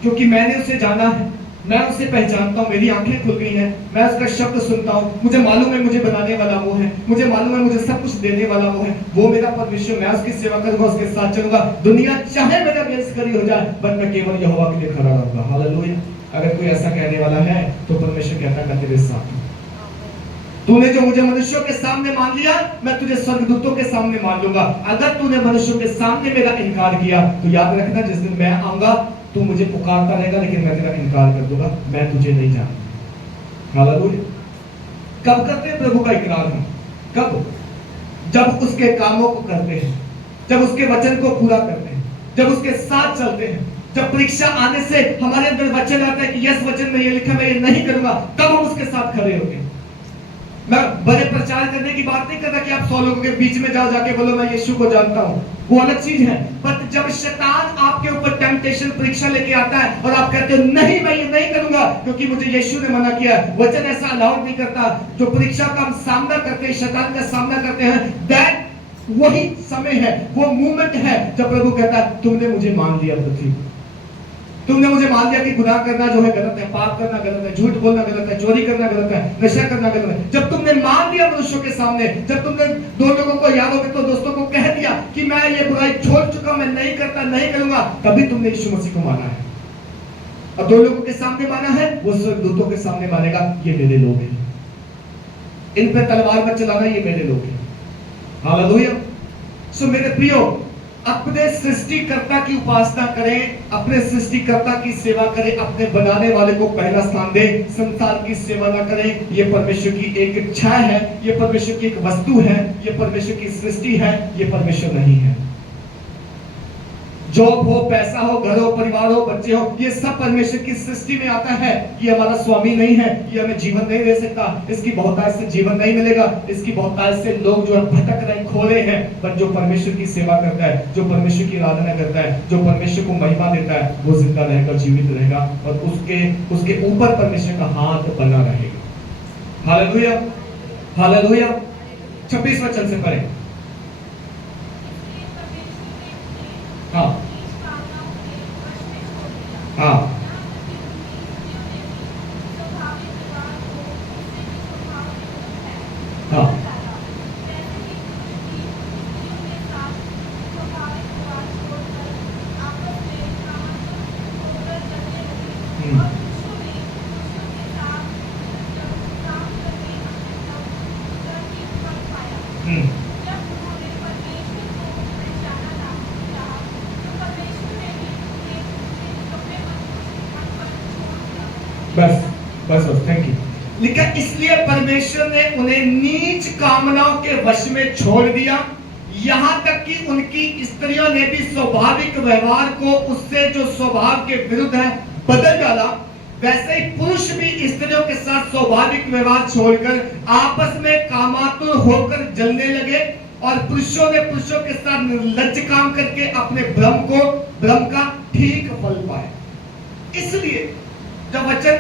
क्योंकि मैंने उसे जाना है, मैं उसे पहचानता हूँ, मेरी आंखें खुल गई हैं, मैं उसका शब्द सुनता हूँ, मुझे मालूम है मुझे बनाने वाला वो है, मुझे मालूम है मुझे सब कुछ देने वाला वो है, वो मेरा परमेश्वर, मैं उसकी सेवा करूंगा, उसके साथ चलूंगा। दुनिया चाहे मेरा बेइज्जती हो जाए पर मैं केवल यहोवा के लिए खड़ा रहूंगा। हालेलुया। अगर कोई ऐसा कहने वाला है तो परमेश्वर कहता है मैं तेरे साथ हूं। तूने जो मुझे मनुष्यों के सामने मान लिया, मैं तुझे स्वर्गदूतों के सामने मान लूंगा। अगर तूने मनुष्यों के सामने मेरा इनकार किया तो याद रखना जिस दिन मैं आऊंगा तू मुझे पुकारता रहेगा लेकिन मैं तेरा इनकार कर दूंगा, मैं तुझे नहीं जानता। हालेलुया। कब करते हैं प्रभु का इकरार हम? कब? जब उसके कामों को करते हैं, जब उसके वचन को पूरा करते हैं, जब उसके साथ चलते हैं। जब परीक्षा आने से हमारे अंदर वचन आता है कि यस वचन में ये लिखा मैं ये नहीं करूंगा, तब हम उसके साथ खड़े होंगे। मैं बड़े प्रचार करने की बात नहीं करता कि आप 100 लोगों के बीच में जाओ, जाके बोलो मैं यीशु को जानता हूं, वो अलग चीज है। पर जब शैतान आपके ऊपर टेम्पटेशन परीक्षा लेके आता है और आप कहते हो नहीं मैं ये नहीं करूंगा क्योंकि मुझे यीशु ने मना किया, वचन ऐसा अलाउड नहीं करता, जो परीक्षा का हम सामना करते हैं, शैतान का सामना करते हैं, दैट वही समय है, वो मूवमेंट है जब प्रभु कहता है तुमने मुझे मान लिया पृथ्वी, तुमने मुझे मान लिया कि गुनाह करना जो है गलत है, पाप करना गलत है, झूठ बोलना गलत है, चोरी करना गलत है, नशा करना गलत है। जब तुमने मान लिया मनुष्यों के सामने, जब तुमने दो लोगों को, याद हो तो दोस्तों को कह दिया कि मैं ये बुराई छोड़ चुका, मैं नहीं करता, नहीं करूंगा, तभी तुमने यीशु मसीह को माना है। अब दो लोगों के सामने माना है, वो स्वर्गदूतों के सामने मानेगा ये मेरे लोग हैं, इन पे तलवार मत चलाना, ये मेरे लोग हैं। हालेलुया। सो मेरे प्रियो, अपने सृष्टिकर्ता की उपासना करें, अपने सृष्टिकर्ता की सेवा करें, अपने बनाने वाले को पहला स्थान दें, संसार की सेवा ना करें। ये परमेश्वर की एक इच्छा है, ये परमेश्वर की एक वस्तु है, ये परमेश्वर की सृष्टि है, ये परमेश्वर नहीं है। जॉब हो, पैसा हो, घर हो, परिवार हो, बच्चे हो, ये सब परमेश्वर की सृष्टि में आता है। ये हमारा स्वामी नहीं है, ये हमें जीवन नहीं दे सकता, इसकी बहुतायत से जीवन नहीं मिलेगा, इसकी बहुतायत से लोग जो है भटक रहे, खो रहे हैं। पर जो परमेश्वर की सेवा करता है, जो परमेश्वर की आराधना करता है, जो परमेश्वर को महिमा देता है, वो जिंदा रहेगा, जीवित रहेगा और उसके ऊपर परमेश्वर का हाथ बना रहेगा। Hallelujah, hallelujah. 26 वचन से पढ़ें। हाँ हाँ हाँ बस बस बस, थैंक यू। लिखा इसलिए परमेश्वर ने उन्हें नीच कामनाओं के वश में छोड़ दिया, यहां तक कि उनकी स्त्रियों ने भी स्वाभाविक व्यवहार को उससे जो स्वभाव के विरुद्ध है बदल डाला। वैसे ही पुरुष भी स्त्रियों के साथ स्वाभाविक व्यवहार छोड़कर आपस में कामातुर होकर जलने लगे और पुरुषों ने पुरुषों के साथ निर्लज्ज काम करके अपने भ्रम का ठीक फल पाया। इसलिए जब वचन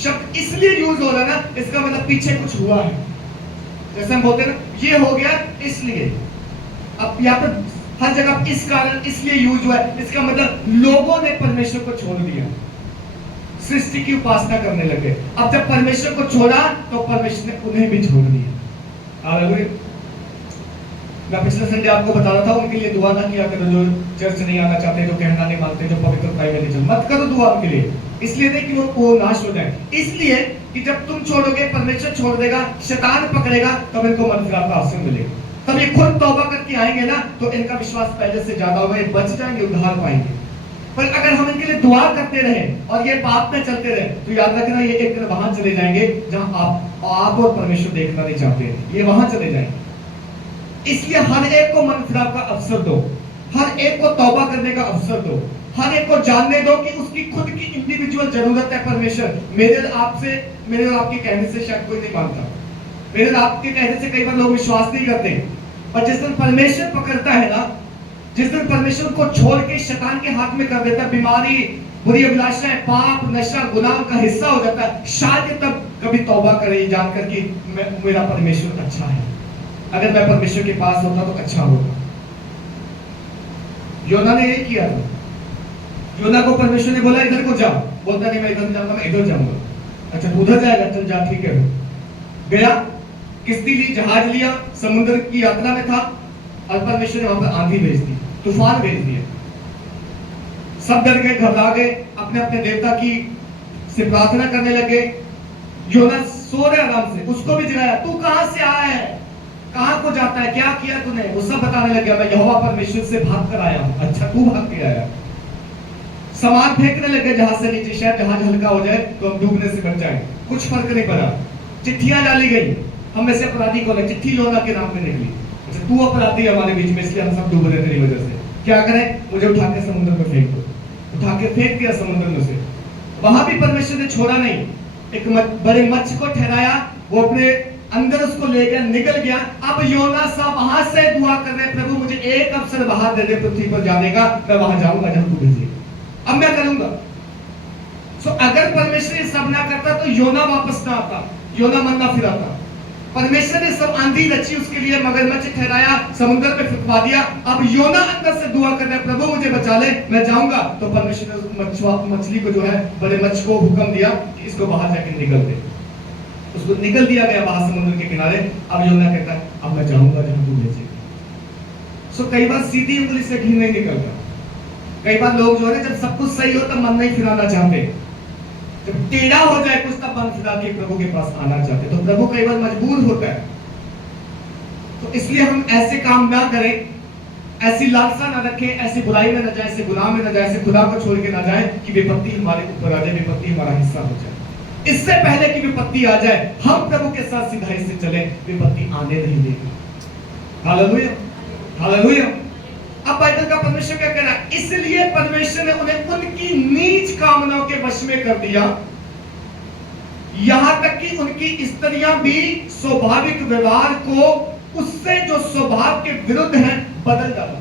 शब्द इसलिए यूज हो रहा है ना, इसका मतलब पीछे कुछ हुआ है। जैसे हम बोलते हैं ना, ये हो गया इसलिए, अब यहाँ पर हर जगह इस कारण इसलिए यूज हुआ है, इसका मतलब लोगों ने परमेश्वर को छोड़ दिया, सृष्टि की उपासना करने लगे। अब जब परमेश्वर को छोड़ा तो परमेश्वर ने उन्हें भी छोड़ दिया। मैं पिछले संडे आपको बता रहा था, उनके लिए दुआ ना किया करो जो चर्च नहीं आना चाहते, जो कहना नहीं मानते, जो पवित्रता में नहीं चल, मत करो दुआ उनके लिए। इसलिए नहीं कि वो नाश हो जाए, इसलिए कि जब तुम छोड़ोगे परमेश्वर छोड़ देगा, शैतान पकड़ेगा, तब इनको मन फिराव का अवसर मिलेगा। तब ये खुद तौबा करके आएंगे ना, तो इनका विश्वास पहले से ज्यादा होगा, ये बच जाएंगे, उद्धार पाएंगे। पर अगर हम इनके लिए दुआ करते रहे और ये पाप में चलते रहे, तो याद रखना ये एक दिन वहां चले जाएंगे जहां आप और परमेश्वर देखना नहीं चाहते, ये वहां चले जाएंगे। इसलिए हर एक को मन फिराव का अवसर दो, हर एक को तौबा करने का अवसर दो, हर एक को जानने दो कि उसकी खुद की इंडिविजुअल जरूरत है परमेश्वर। मेरे और आपके कहने से शायद कोई नहीं मानता, मेरे और आपके कहने से कई बार लोग विश्वास नहीं करते, पर जिस दिन परमेश्वर पकड़ता है ना, जिस दिन परमेश्वर को छोड़ के शैतान के हाथ में कर देता, बीमारी, बुरी अभिलाषाएं, पाप, नशा, गुनाह का हिस्सा हो जाता है, शायद तब कभी तौबा करे जानकर कि मेरा परमेश्वर अच्छा है, अगर मैं परमेश्वर के पास होता तो अच्छा होता। योना ने यही किया था। योना को परमेश्वर ने बोला इधर को जाओ, बोलता नहीं मैं इधर नहीं जाऊंगा, मैं इधर जाऊंगा। अच्छा तू उधर जाएगा, चल जा, ठीक है। गया, किश्ती ली, जहाज लिया, समुद्र की यात्रा में था और परमेश्वर ने वहां पर आंधी भेज दी, तूफान भेज दिया। सब डर गए, घबरा गए, अपने अपने देवता की से प्रार्थना करने लगे। योना सो रहे आराम से, उसको भी जगाया, तू कहां से आया है, कहां को जाता है, क्या किया तूने? वो सब बताने लग गया, मैं यहोवा परमेश्वर से भाग कर आया हूं। अच्छा तू भाग के आया? सामान फेंकने लगे जहाज से नीचे, शायद जहाज हल्का हो जाए तो हम डूबने से बच जाए। कुछ फर्क नहीं पड़ा। चिट्ठियां डाली गई, हम में से अपराधी कौन है? चिट्ठी योना के नाम पे निकली। अच्छा तू अपराधी हमारे बीच में, इसलिए हम सब डूब रहे तेरी वजह से। क्या करें? मुझे उठा के समुद्र में फेंक दो। उठा के फेंक दिया समुद्र में से। वहां भी परमेश्वर ने छोड़ा नहीं, एक बड़े मच्छ को ठहराया, वो अपने अंदर उसको ले गया, निकल गया। अब योना साहब वहां से दुआ कर रहे, प्रभु मुझे एक अवसर बाहर दे दे पृथ्वी पर जाने का, मैं वहां जाऊंगा जहां तू भेजेगा। अब मैं करूंगा। अगर परमेश्वर ये सब ना करता तो योना वापस ना आता, योना मन ना फिराता। परमेश्वर ने सब आंधी रची उसके लिए, मगरमच्छ ठहराया, समुद्र में फेंकवा दिया। अब योना अंदर से दुआ कर रहा है, प्रभु मुझे बचा ले, मैं जाऊंगा। तो परमेश्वर ने मछली को जो है, बड़े मच्छ को हुक्म दिया कि इसको बाहर जाके निकल दे। उसको निकल दिया गया बाहर समुद्र के किनारे। अब योना कहता है अब मैं जाऊंगा जहां तू भेजेगा। कई बार सीधी उंगली से घी नहीं निकलता। कई बार लोग जो है जब सब कुछ सही हो तब मन नहीं फिराना चाहते, जब टेढ़ा हो जाए कुछ तब मन फिरा के प्रभु के पास आना चाहते। तो प्रभु कई बार मजबूर होता है। तो इसलिए हम ऐसे काम ना करें, ऐसी लालसा ना रखें, ऐसी बुराई में न जाए, ऐसे गुनाह में न जाए, ऐसे खुदा को छोड़ के ना जाए कि विपत्ति हमारे ऊपर आ जाए, विपत्ति हमारा हिस्सा हो जाए। इससे पहले कि विपत्ति आ जाए हम प्रभु के साथ सिधाई से चले, विपत्ति आने नहीं देगी। Hallelujah, hallelujah. अब बाइबल का परमेश्वर क्या कह रहा है? इसलिए परमेश्वर ने उन्हें उनकी नीच कामनाओं के वश में कर दिया, यहां तक कि उनकी स्त्रियां भी स्वाभाविक व्यवहार को उससे जो स्वभाव के विरुद्ध है बदल डाला।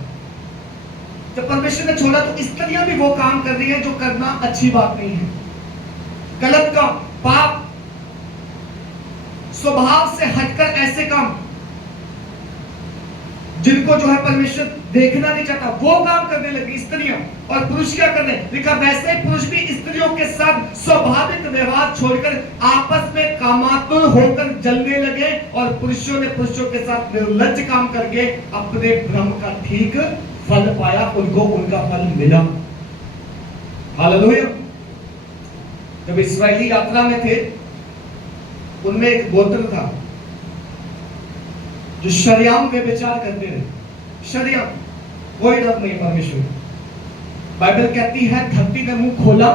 जब परमेश्वर ने छोड़ा तो स्त्रियां भी वो काम कर रही हैं जो करना अच्छी बात नहीं है, गलत काम, पाप, स्वभाव से हटकर ऐसे काम जिनको जो है परमेश्वर देखना नहीं चाहता वो काम करने लगी स्त्रियां। और पुरुष क्या करने लिखा? वैसे पुरुष भी स्त्रियों के साथ स्वाभाविक व्यवहार छोड़कर आपस में कामातुर होकर जलने लगे, और पुरुषों ने पुरुषों के साथ निर्लज्ज काम करके अपने भ्रम का ठीक फल पाया, उनको उनका फल मिला। हालेलुया। जब इस्राएली यात्रा में थे, उनमें एक गोत्र था जो शरियाम में विचार करते रहे। शरियाम, कोई डर नहीं परमेश्वर। बाइबल कहती है धरती ने मुंह खोला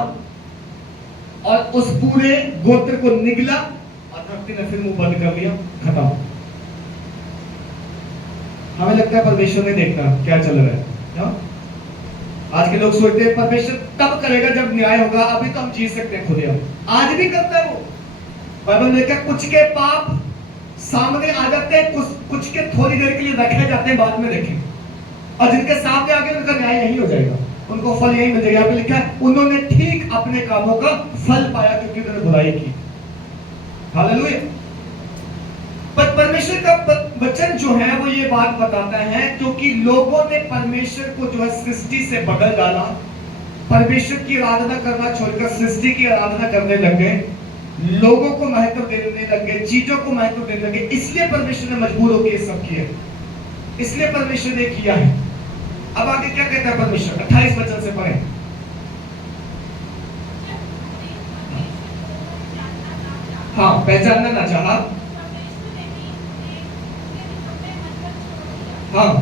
और उस पूरे गोत्र को निगला, और धरती ने फिर मुंह बंद कर लिया, खत्म। हमें लगता है परमेश्वर ने देखना क्या चल रहा है ना? आज के लोग सोचते हैं परमेश्वर तब करेगा जब न्याय होगा, अभी तो हम जी सकते हैं खुद। आज भी करता है वो। बाइबल में लिखा कुछ के पाप सामने आ जाते हैं, कुछ के थोड़ी देर के लिए रखे जाते हैं, बाद में देखें, और जिनके सामने आगे उनका न्याय यही हो जाएगा, उनको फल यही मिल जाएगा। लिखा है उन्होंने ठीक अपने कामों का फल पाया क्योंकि उन्होंने बुराई की। हालेलुया। पर परमेश्वर का वचन जो है वो ये बात बताता है, क्योंकि लोगों ने परमेश्वर को जो है सृष्टि से बदल डाला, परमेश्वर की आराधना करना छोड़कर सृष्टि की आराधना करने लग गए, लोगों को महत्व देने लगे, चीजों को महत्व देने लगे। इसलिए परमेश्वर ने मजबूर होकर ये सब किया, इसलिए परमेश्वर ने किया है। अब आगे क्या कहता है परमेश्वर? 28 वचन से पढ़ें। हाँ, पहचानना ना चाहा, हाँ,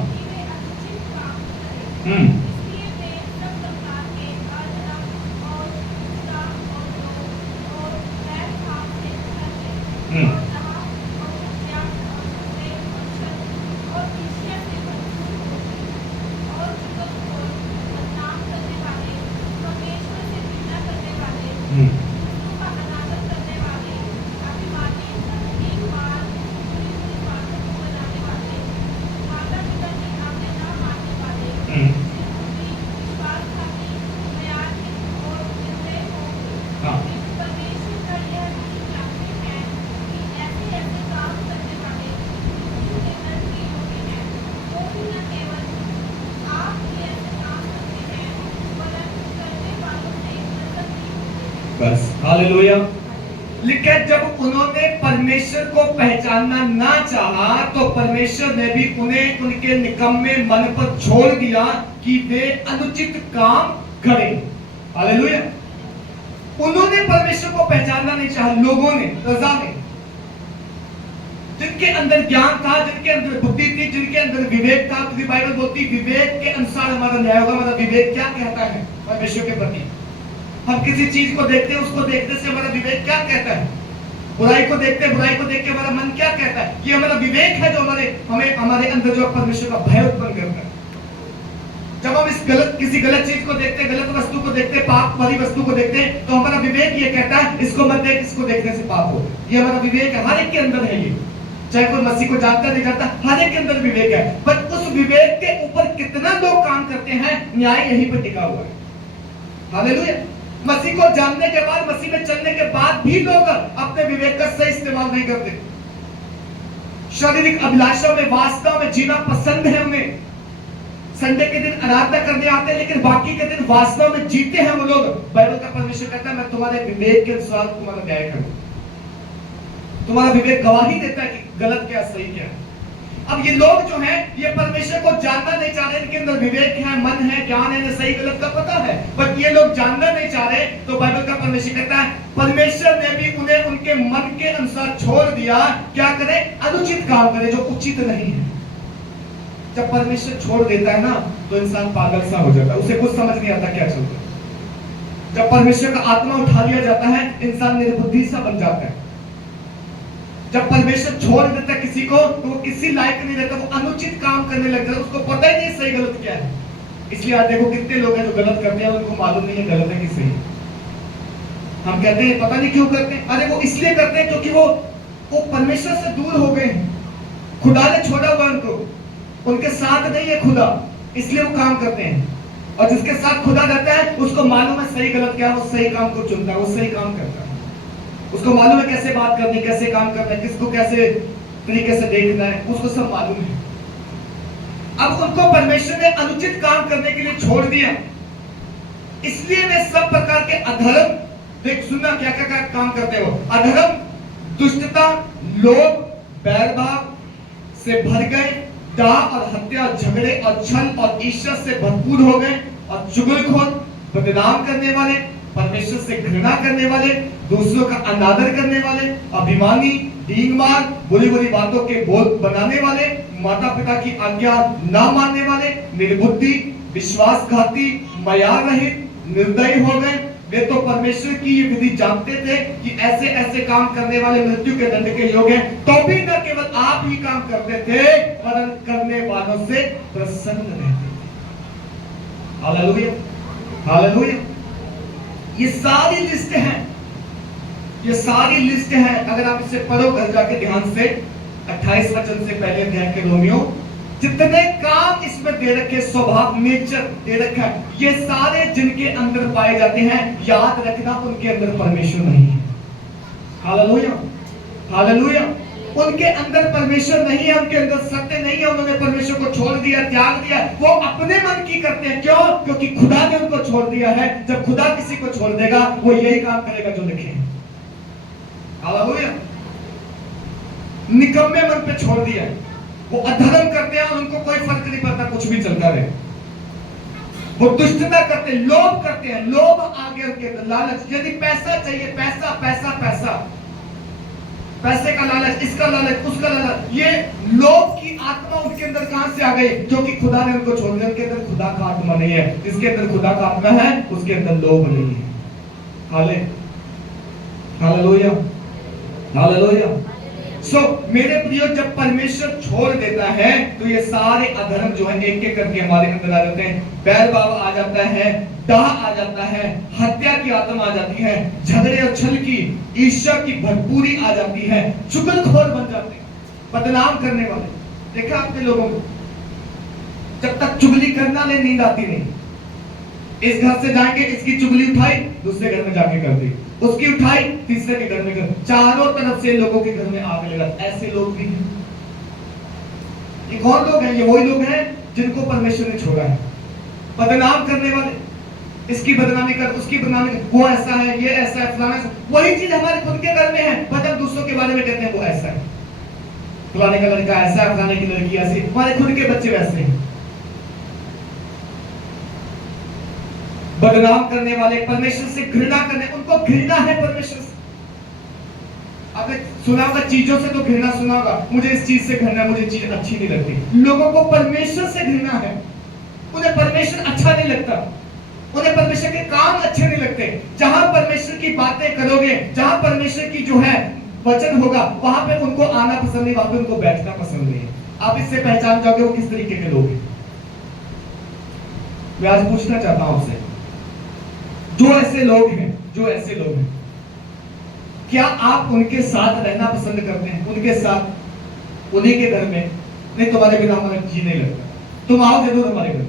बस। हालेलुया। लिखा जब उन्होंने परमेश्वर को पहचानना ना चाहा तो परमेश्वर ने भी उन्हें उनके निकम्मे मन पर छोड़ दिया कि वे अनुचित काम करें। हालेलुया। उन्होंने परमेश्वर को पहचानना नहीं चाहा, लोगों ने, प्रजा ने, जिनके अंदर ज्ञान था, जिनके अंदर बुद्धि थी, जिनके अंदर विवेक था। क्योंकि बाइबल बोलती विवेक के अनुसार हमारा न्याय होगा। हमारा विवेक क्या कहता है परमेश्वर के प्रति? हम किसी चीज को देखते हैं, उसको देखने से हमारा विवेक क्या कहता है? बुराई को देखते हैं, बुराई को देख के हमारा मन क्या कहता है? ये हमारा विवेक है जो हमारे अंदर जो परमेश्वर का भय उत्पन्न करता है। जब हम किसी गलत चीज को देखते हैं, गलत वस्तु को देखते हैं, पाप वाली वस्तु को देखते हैं, तो हमारा विवेक ये कहता है इसको मत देख, इसको देखने से पाप हो। ये हमारा विवेक है, हर एक के अंदर है ये। चाहे कोई मसीह को जानता नहीं जानता, हर एक के अंदर विवेक है। पर उस विवेक के ऊपर कितना लोग काम करते हैं, न्याय यहीं पर टिका हुआ है। हालेलुया। मसीह को जानने के बाद, मसीह में चलने के बाद भी लोग अपने विवेक का सही इस्तेमाल नहीं करते। शारीरिक अभिलाषा में, वासना में जीना पसंद है उन्हें। संडे के दिन आराधना करने आते हैं, लेकिन बाकी के दिन वासना में जीते हैं वो लोग। बाइबल का परमेश्वर कहता है मैं तुम्हारे विवेक के अनुसार तुम्हारा न्याय करूं। तुम्हारा विवेक गवाही देता है कि गलत क्या सही क्या है। अब ये लोग जो हैं, ये परमेश्वर को जानना नहीं चाह रहे। इनके अंदर विवेक है, मन है, ज्ञान है, इन्हें सही गलत का पता है, बट ये लोग जानना नहीं चाह रहे। तो बाइबल का परमेश्वर कहता है परमेश्वर ने भी उन्हें उनके मन के अनुसार छोड़ दिया। क्या करे? अनुचित काम करे जो उचित नहीं है। जब परमेश्वर छोड़ देता है ना, तो इंसान पागल सा हो जाता है, उसे कुछ समझ नहीं आता क्या चलता है। जब परमेश्वर का आत्मा उठा लिया जाता है, इंसान निर्बुद्धि सा बन जाता है। जब परमेश्वर छोड़ देता है किसी को, तो वो किसी लायक नहीं रहता, वो अनुचित काम करने लग जाता है, उसको पता ही नहीं सही गलत क्या है। इसलिए आज देखो कितने लोग हैं जो गलत करते हैं, उनको मालूम नहीं है गलत है कि सही। हम कहते हैं पता नहीं क्यों करते हैं। अरे वो इसलिए करते हैं क्योंकि वो परमेश्वर से दूर हो गए हैं। खुदा ने छोड़ा हुआ उनको, उनके साथ नहीं है खुदा, इसलिए वो काम करते हैं। और जिसके साथ खुदा रहता है उसको मालूम है सही गलत क्या है, वो सही काम को चुनता है, वो सही काम करता है। उसको मालूम है कैसे बात करनी, कैसे काम करना है, किसको कैसे तरीके से देखना है, उसको सब मालूम है। अब उनको परमेश्वर ने अनुचित काम करने के लिए छोड़ दिया, इसलिए वे सब प्रकार के अधर्म, देख सुनना क्या क्या काम करते हो। अधर्म, दुष्टता, लोभ, बैरभाव से भर गए, डाह और हत्या, झगड़े और छल और ईर्ष्या से भरपूर हो गए, और चुगलखोर, बदनाम करने वाले, परमेश्वर से घृणा करने वाले, दूसरों का अनादर करने वाले, अभिमानी, डींगमार, बुरी बुरी बातों के बोध बनाने वाले, माता पिता की आज्ञा ना मानने वाले, निर्बुद्धि, विश्वासघाती, मयार रहित, निर्दयी हो गए। वे तो परमेश्वर की ये विधि जानते थे कि ऐसे ऐसे काम करने वाले मृत्यु के दंड के योग्य हैं, तो भी न केवल आप ही काम करते थे, वरन करने वालों से प्रसन्न रहते थे। Hallelujah, hallelujah. ये सारी लिस्ट है, ये सारी लिस्ट है। अगर आप इसे पढ़ो घर जाके ध्यान से, 28 वचन से पहले अध्याय के रोमियो, जितने काम इसमें दे रखे, स्वभाव, नेचर दे रखा है, ये सारे जिनके अंदर पाए जाते हैं, याद रखना उनके अंदर परमेश्वर नहीं है। Hallelujah, hallelujah. उनके अंदर परमेश्वर नहीं है, उनके अंदर सत्य नहीं है, उन्होंने परमेश्वर को छोड़ दिया, त्याग दिया। वो अपने मन की करते हैं। क्यों? क्योंकि खुदा ने उनको छोड़ दिया है। जब खुदा किसी को छोड़ देगा, वो यही काम करेगा जो लिखे हैं। हालेलुया। निकम्मे मन पे छोड़ दिया, वो अधर्म करते हैं और उनको कोई फर्क नहीं पड़ता, कुछ भी चलता रहे। वो दुष्टता करते हैं, लोभ करते हैं, लोभ आ गया उनके अंदर, लालच। यदि पैसा चाहिए, पैसा पैसा पैसा, पैसे का लालच, इसका लालच, उसका लालच, ये लोभ की आत्मा उनके अंदर कहां से आ गई? क्योंकि खुदा ने उनको छोड़ दिया। उनके अंदर खुदा का आत्मा नहीं है। जिसके अंदर खुदा का आत्मा है, उसके अंदर लोभ नहीं है। Hallelujah, hallelujah. सो मेरे प्रियो, जब परमेश्वर छोड़ देता है, तो ये सारे अधर्म जो है एक एक करके हमारे अंदर आ जाते हैं। बैरभाव आ जाता है, डाह आ जाता है, हत्या की आत्मा आ जाती है, झगड़े और छल की, ईर्ष्या की भरपूरी आ जाती है, चुगलखोर बन जाते हैं, बदनाम करने वाले। देखा आपने लोगों को, जब तक चुगली करना ले नींद आती नहीं। इस घर से जाएंगे, इसकी चुगली उठाई, दूसरे घर में जाके कर दी, उसकी उठाई, तीसरे के घर में कर, चारों तरफ से लोगों के घर में आग लगा। ऐसे लोग भी हैं। ये कौन लोग हैं? ये वही लोग हैं जिनको परमेश्वर ने छोड़ा है। बदनाम करने वाले, इसकी बदनामी कर, उसकी बदनामी कर, वो ऐसा है, ये ऐसा है, फलाना ऐसा। वही चीज हमारे खुद के घर में है, बदल दूसरों के बारे में कहते हैं वो ऐसा है, फलाने का लड़का ऐसा है, फलाने की लड़की ऐसी। हमारे खुद के बच्चे वैसे हैं। बदनाम करने वाले, परमेश्वर से घृणा करने, उनको घृणा है परमेश्वर से। आपने सुना होगा, चीजों से तो घृणा सुना होगा, मुझे इस चीज से घृणा, मुझे चीज अच्छी नहीं लगती। लोगों को परमेश्वर से घृणा है, उन्हें परमेश्वर अच्छा नहीं लगता, उन्हें परमेश्वर के काम अच्छे नहीं लगते। जहां परमेश्वर की बातें करोगे, जहां परमेश्वर की जो है वचन होगा, वहां पे उनको आना पसंद नहीं, वहां पे उनको बैठना पसंद नहीं है। आप इससे पहचान जाओगे वो किस तरीके के लोग हैं। मैं आज पूछना चाहता हूं आपसे, जो ऐसे लोग हैं, जो ऐसे लोग हैं, क्या आप उनके साथ रहना पसंद करते हैं? उनके साथ, उन्हीं के घर में? नहीं, तुम्हारे बिना हमारा जी नहीं लगता, तुम आओ जरूर हमारे घर।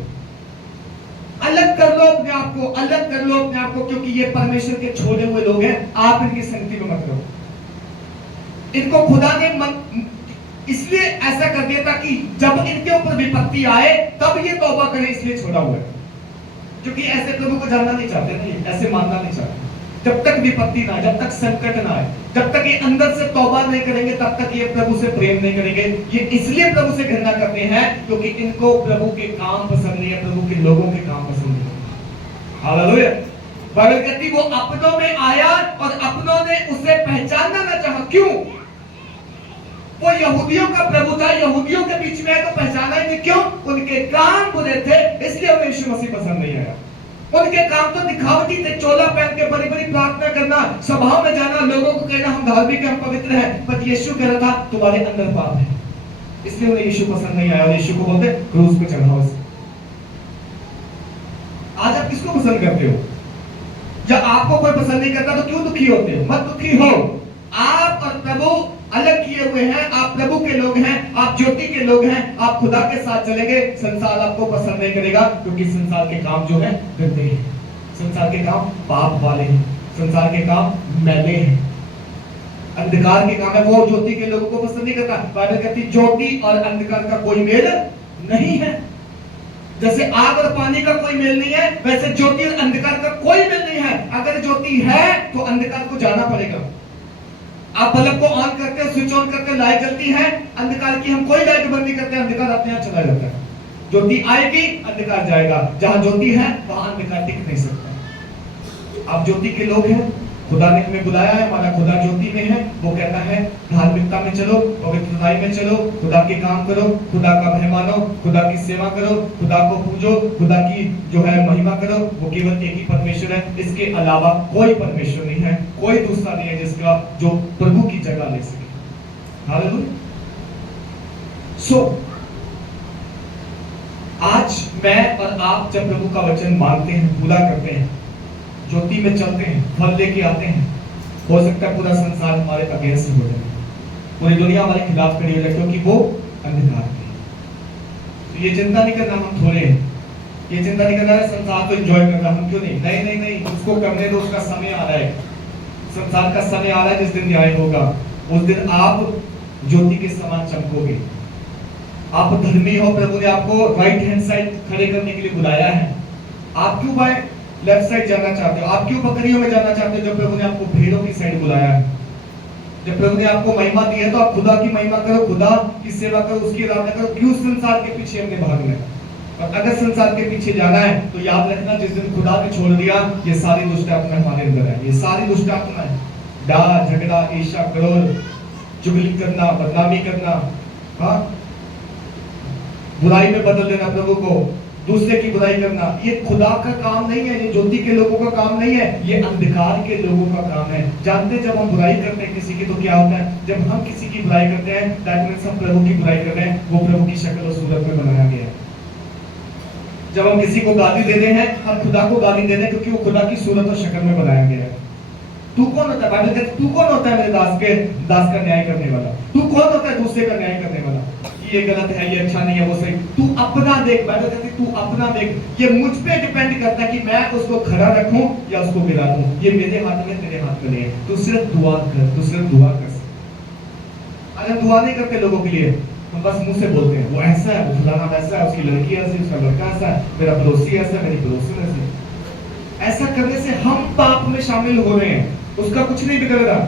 अलग कर लो अपने आप को, अलग कर लो अपने आप को, क्योंकि ये परमेश्वर के छोड़े हुए लोग हैं। आप इनकी संगति में मत रहो। इनको खुदा ने इसलिए ऐसा कर दिया ताकि जब इनके ऊपर विपत्ति आए तब ये तौबा करें, इसलिए छोड़ा हुआ है। क्योंकि ऐसे प्रभु को जानना नहीं चाहते, नहीं ऐसे मानना नहीं चाहते। जब तक विपत्ति ना, जब तक संकट ना आए, जब तक ये अंदर से तौबा नहीं करेंगे, तब तक ये प्रभु से प्रेम नहीं करेंगे। ये इसलिए प्रभु से घृणा करते हैं क्योंकि इनको प्रभु के काम पसंद नहीं है, प्रभु के लोगों के काम पसंद नहीं है। हालेलुया। बाइबल कहती वो अपनों में आया और अपनों ने उसे पहचानना न चाहा। क्यों? वो यहूदियों का प्रभु था, यहूदियों के बीच में है तो पहचाना ही नहीं। क्यों? उनके काम बुरे थे, इसलिए उन्हें यीशु मसीह पसंद नहीं आया। उनके काम तो दिखावटी थे, चोला पहन के बड़ी बड़ी प्रार्थना करना, सभाओं में जाना, लोगों को कहना हम धार्मिक हैं, हम पवित्र हैं, पर यीशु कह रहा था तुम्हारे अंदर पाप है, इसलिए उन्हें यीशु पसंद नहीं आया और यीशु को बोलते क्रूस पे चढ़ाओ इसे। आज आप किसको पसंद करते हो? जब आपको कोई पसंद नहीं करता तो क्यों दुखी होते हो? मत दुखी हो। आप और प्रभु अलग किए हुए हैं, आप प्रभु के लोग हैं, आप ज्योति के लोग हैं, आप खुदा के साथ चलेंगे। संसार आपको पसंद नहीं करेगा क्योंकि संसार के काम जो है गंदे हैं, संसार के काम पाप वाले हैं, संसार के काम मैले हैं, अंधकार के काम है। वो ज्योति के लोगों को पसंद नहीं करता। बाइबल कहती ज्योति और अंधकार का कोई मेल नहीं है। जैसे आग और पानी का कोई मेल नहीं है, वैसे ज्योति और अंधकार का कोई मेल नहीं है। अगर ज्योति है तो अंधकार को जाना पड़ेगा। आप बल्ब को ऑन करते हैं, स्विच ऑन करते हैं, लाइट जलती है। अंधकार की हम कोई लाइट बंद नहीं करते, अंधकार अपने आप चला जाता है। ज्योति आएगी, अंधकार जाएगा। जहां ज्योति है वहां अंधकार टिक नहीं सकता। आप ज्योति के लोग हैं, खुदा ने हमें बुलाया है, हमारा खुदा ज्योति में है। वो कहता है धार्मिकता में चलो, पवित्रताई में चलो, खुदा के काम करो, खुदा का भय मानो, खुदा की सेवा करो, खुदा को पूजो, खुदा की जो है महिमा करो। वो केवल एक ही परमेश्वर है, इसके अलावा कोई परमेश्वर नहीं है, कोई दूसरा नहीं है जिसका जो प्रभु की जगह ले सके। हालेलुया। सो आज मैं और आप जब प्रभु का वचन मानते हैं, पूरा करते हैं, ज्योति में चलते हैं, फल लेके आते हैं, हो सकता है पूरा संसार हमारे अगेंस्ट हो जाए, पूरी दुनिया हमारे खिलाफ खड़ी हो जाए, क्योंकि वो अंधकार है। तो ये चिंता नहीं करना हम थोड़े हैं, ये चिंता नहीं करना है संसार को एंजॉय करना, हम क्यों नहीं? नहीं नहीं नहीं, उसको करने दो, उसका समय आ रहा है। संसार का समय आ रहा है जिस दिन न्याय होगा। उस दिन आप ज्योति के समान चमकोगे। आप धर्मी हो, प्रभु ने आपको राइट हैंड साइड खड़े करने के लिए बुलाया है। आप क्यों बाय लेफ्ट साइड जाना चाहते हो? आप क्यों बकरियों में जाना चाहते हो जब प्रभु ने आपको भेड़ों की साइड बुलाया है? जब प्रभु ने आपको महिमा दी है तो आप खुदा की महिमा करो, खुदा की सेवा करो, उसकी आराधना करो। क्यों संसार के पीछे हमने भागना है? और अगर संसार के पीछे जाना है तो याद रखना, जिस दिन खुदा ने छोड़ दिया, ये सारी दुष्ट आत्मा हमारे अंदर है। ये सारी दुष्ट आत्मा है, डाह, झगड़ा, ईर्ष्या, क्रोध, चुगली करना, बदनामी करना, हाँ, बुराई में बदल देना प्रभु को, दूसरे की बुराई करना, ये खुदा का काम नहीं है, ये ज्योति के लोगों का काम नहीं है, ये अंधकार के लोगों का काम है। जानते जब हम बुराई करते हैं किसी की तो क्या होता है? जब हम किसी की बुराई करते हैं दैट मींस हम प्रभु की बुराई कर रहे हैं। वो प्रभु की शक्ल और सूरत में बनाया गया है। जब हम किसी को गाली दे रहे हैं, हम खुदा को गाली दे रहे हैं क्योंकि वो खुदा की सूरत और शक्ल में बनाया गया है। तू कौन होता है? बाइबल कहती है तू कौन होता है मेरे दास का न्याय करने वाला? तू कौन होता है दूसरे का न्याय करने वाला? ये गलत है, ये अच्छा नहीं है, वो सही। तू अपना देख। बाइबल कहती है तू अपना देख। ये मुझ पे डिपेंड करता है कि मैं उसको खड़ा रखूं या उसको गिरा दूं। ये मेरे हाथ में, तेरे हाथ में नहीं है। तू सिर्फ दुआ कर, तू सिर्फ दुआ कर। अगर दुआ नहीं करते लोगों के लिए, हम बस मुंह से बोलते हैं वो ऐसा है, वो फलाना वैसा है, उसकी लड़की ऐसी, उसका लड़का ऐसा है, मेरा पड़ोसी ऐसा, मेरी पड़ोसी ऐसी। ऐसा करने से हम पाप में शामिल हो रहे हैं, उसका कुछ नहीं बिगड़ रहा।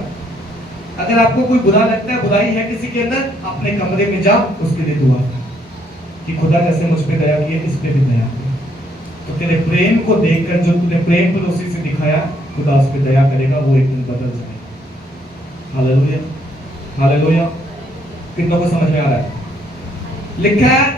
अगर आपको कोई बुरा लगता है, बुराई है किसी के अंदर, अपने कमरे में जा, उसके लिए दुआ कर कि खुदा जैसे मुझ पे दया की है, इस पे भी दया कर। तो तेरे प्रेम को देखकर जो तूने प्रेम पड़ोसी से दिखाया, खुदा उस पे दया करेगा, वो एक दिन बदल जाएगा। Hallelujah, hallelujah. कितनों को समझ में आ रहा है? लिखा है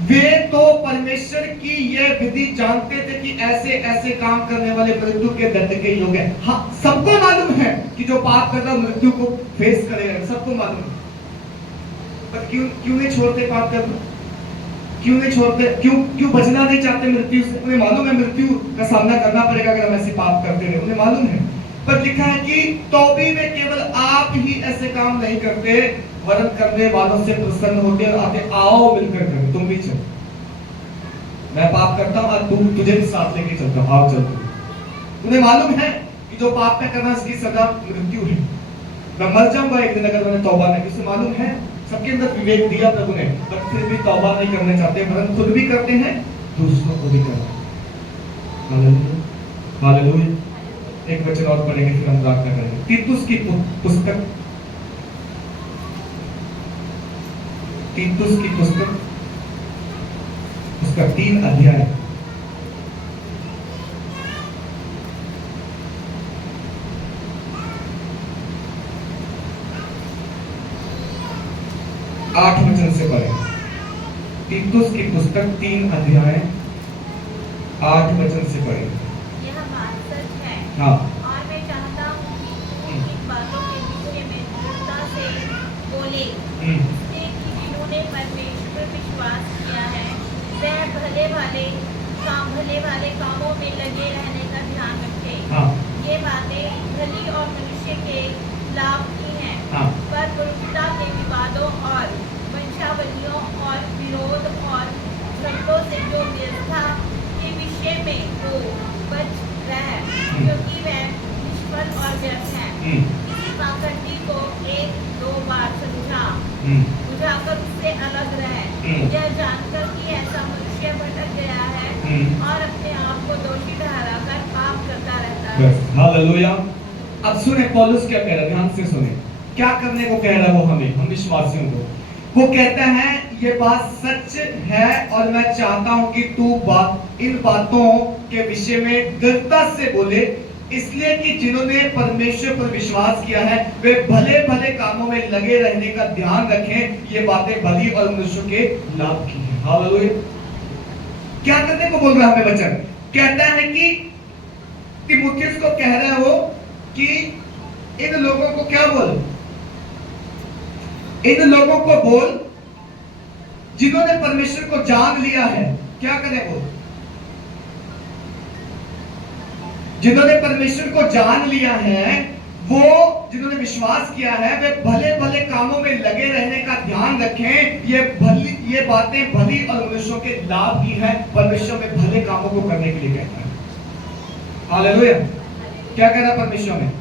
वे तो परमेश्वर की यह विधि जानते थे कि ऐसे ऐसे काम करने वाले मृत्यु के दंड के योग्य हैं। हाँ, सबको मालूम है कि जो पाप करता है मृत्यु को फेस करेगा, सबको मालूम है। पर क्यों नहीं छोड़ते पाप करना? क्यों नहीं छोड़ते? क्यों बचना नहीं चाहते मृत्यु से? उन्हें मालूम है मृत्यु का सामना करना पड़ेगा अगर हम ऐसे पाप करते रहे, उन्हें मालूम है। पर लिखा है कि तो भी वे केवल आप ही ऐसे काम नहीं करते, वरन करने वालों से प्रसन्न होते और आते, आओ मिलकर करें, तुम भी चलो। मैं पाप करता हूँ और तुझे भी साथ लेके चलता हूँ, आओ चल। तुम्हें मालूम है कि जो पाप में करना इसकी सजा मृत्यु है, मैं मर जाऊंगा एक दिन अगर मैंने तौबा नहीं की। उसे मालूम है, सबके अंदर विवेक दिया प्रभु ने, पर फिर भी तौबा नहीं करना चाहते, वरन खुद भी करते हैं, दूसरों को भी करते हैं। Hallelujah, hallelujah. एक वचन और पढ़ेंगे फिर हम प्रार्थना करेंगे। तीतुस की पुस्तक, तीतुस की पुस्तक उसका 3 अध्याय 8 वचन से पढ़े। तीतुस की पुस्तक 3 अध्याय 8 वचन से पढ़े। यह बात सच है। हाँ। और मैं चाहता हूँ कि तू इन बातों के विषय में दृढ़ता से बोले, इसलिए कि जिन्होंने परमेश्वर पर विश्वास किया है वह भले वाले कामों में लगे रहने का ध्यान रखे। हाँ। ये बातें भली और मनुष्य के लाभ की हैं। हाँ। पर मूर्खता के विवादों और वंशावलियों और विरोध और झगड़ों से जो व्यवस्था के विषय में वो बच रहे, क्योंकि वह निष्फल और व्यर्थ है। किसी पाखंडी को 1-2 बार बुझाकर उससे अलग रहे, यह जानकर कि ऐसा मनुष्य भटक गया है और अपने आप को दोषी ठहराकर पाप करता रहता है। हालेलुया। अब सुने पौलुस क्या कह रहा है, ध्यान से सुने। क्या करने को कह रहा है वो हमें, हम विश्वासियों को। वो कहता है ये बात सच है और मैं चाहता हूं कि तू इन बातों के विषय में दृढ़ता से बोले, इसलिए कि जिन्होंने परमेश्वर पर विश्वास किया है वे भले भले कामों में लगे रहने का ध्यान रखें। ये बातें भली और मनुष्यों के लाभ की हैं। हालेलुया। क्या करने को बोल रहा है हमें वचन? कहता है कि तीमुथियुस को कह रहा है वो कि इन लोगों को क्या बोल, इन लोगों को बोल जिन्होंने परमेश्वर को जान लिया है। क्या करें बोल? जिन्होंने परमेश्वर को जान लिया है, वो जिन्होंने विश्वास किया है वे भले भले कामों में लगे रहने का ध्यान रखें। ये बातें भली और मनुष्यों के लाभ की है। परमेश्वर में भले कामों को करने के लिए कहता है। हालेलुया। क्या कह रहा है परमेश्वर में?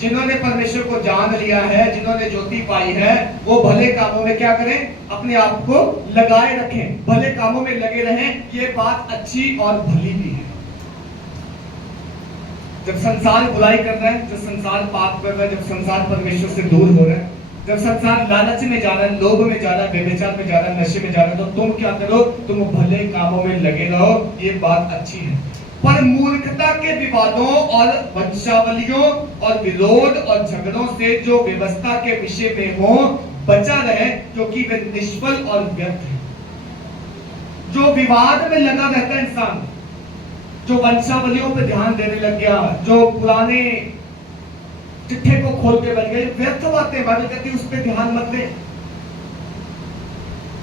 जिन्होंने परमेश्वर को जान लिया है, जिन्होंने ज्योति पाई है, वो भले कामों में क्या करें? अपने आप को लगाए रखें, भले कामों में लगे रहें। ये बात अच्छी और भली भी है। जब संसार बुराई कर रहा है, जब संसार पाप कर रहा है, जब संसार परमेश्वर से दूर हो रहा है, जब संसार लालच में जा रहा है, लोभ में जा रहा है, व्यभिचार में जा रहा है, नशे में जा रहा है, तो तुम क्या करो? तुम भले कामों में लगे रहो। ये बात अच्छी है। पर मूर्खता के विवादों और वंशावलियों और विरोध और झगड़ों से जो व्यवस्था के विषय में हो बचा रहे, क्योंकि वे निष्फल और व्यर्थ है। जो विवाद में लगा रहता है इंसान, जो वंशावलियों पे ध्यान देने लग गया, जो पुराने चिट्ठे को खोल के बैठ गए, व्यर्थ बातें। बाइबल कहती है उस पे ध्यान मत दे।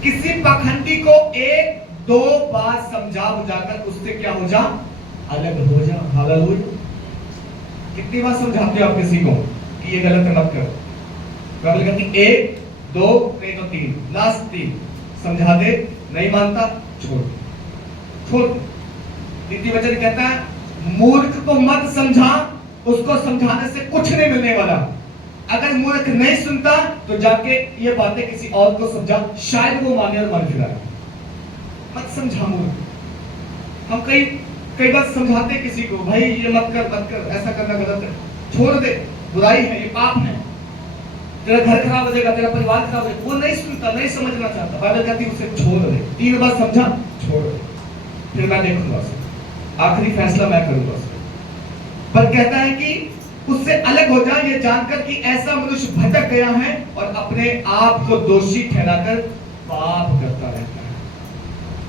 किसी पाखंडी को 1-2 बार समझा बुझाकर उससे क्या हो जा? अलग हो जा। हालेलुया। कितनी बार समझाते हो आप किसी को कि ये गलत है, मत करो? बाइबल कहती 1-2 नहीं तो 3, लास्ट 3 समझा दे, नहीं मानता छोड़। नीति वचन कहता है मूर्ख को मत समझा, उसको समझाने से कुछ नहीं मिलने वाला। अगर मूर्ख नहीं सुनता तो जाके ये बातें किसी और को समझा, शायद वो माने और मन फिराए। मत समझा मूर्ख। हम कई बार समझाते किसी को, भाई ये मत कर, ऐसा करना गलत है, छोड़ दे, बुराई है, ये पाप है, तेरा घर खराब हो जाएगा, तेरा परिवार खराब हो जाएगा। वो नहीं सुनता, नहीं समझना चाहता। बाइबल कहती है उसे छोड़ दे। 3 बार समझा, छोड़ दे, फिर मैं देखूंगा उसे, आखिरी फैसला मैं करूंगा उसे। पर कहता है कि उससे अलग हो जा, ये जानकर कि ऐसा मनुष्य भटक गया है और अपने आप को दोषी ठहराकर पाप करता रहता है।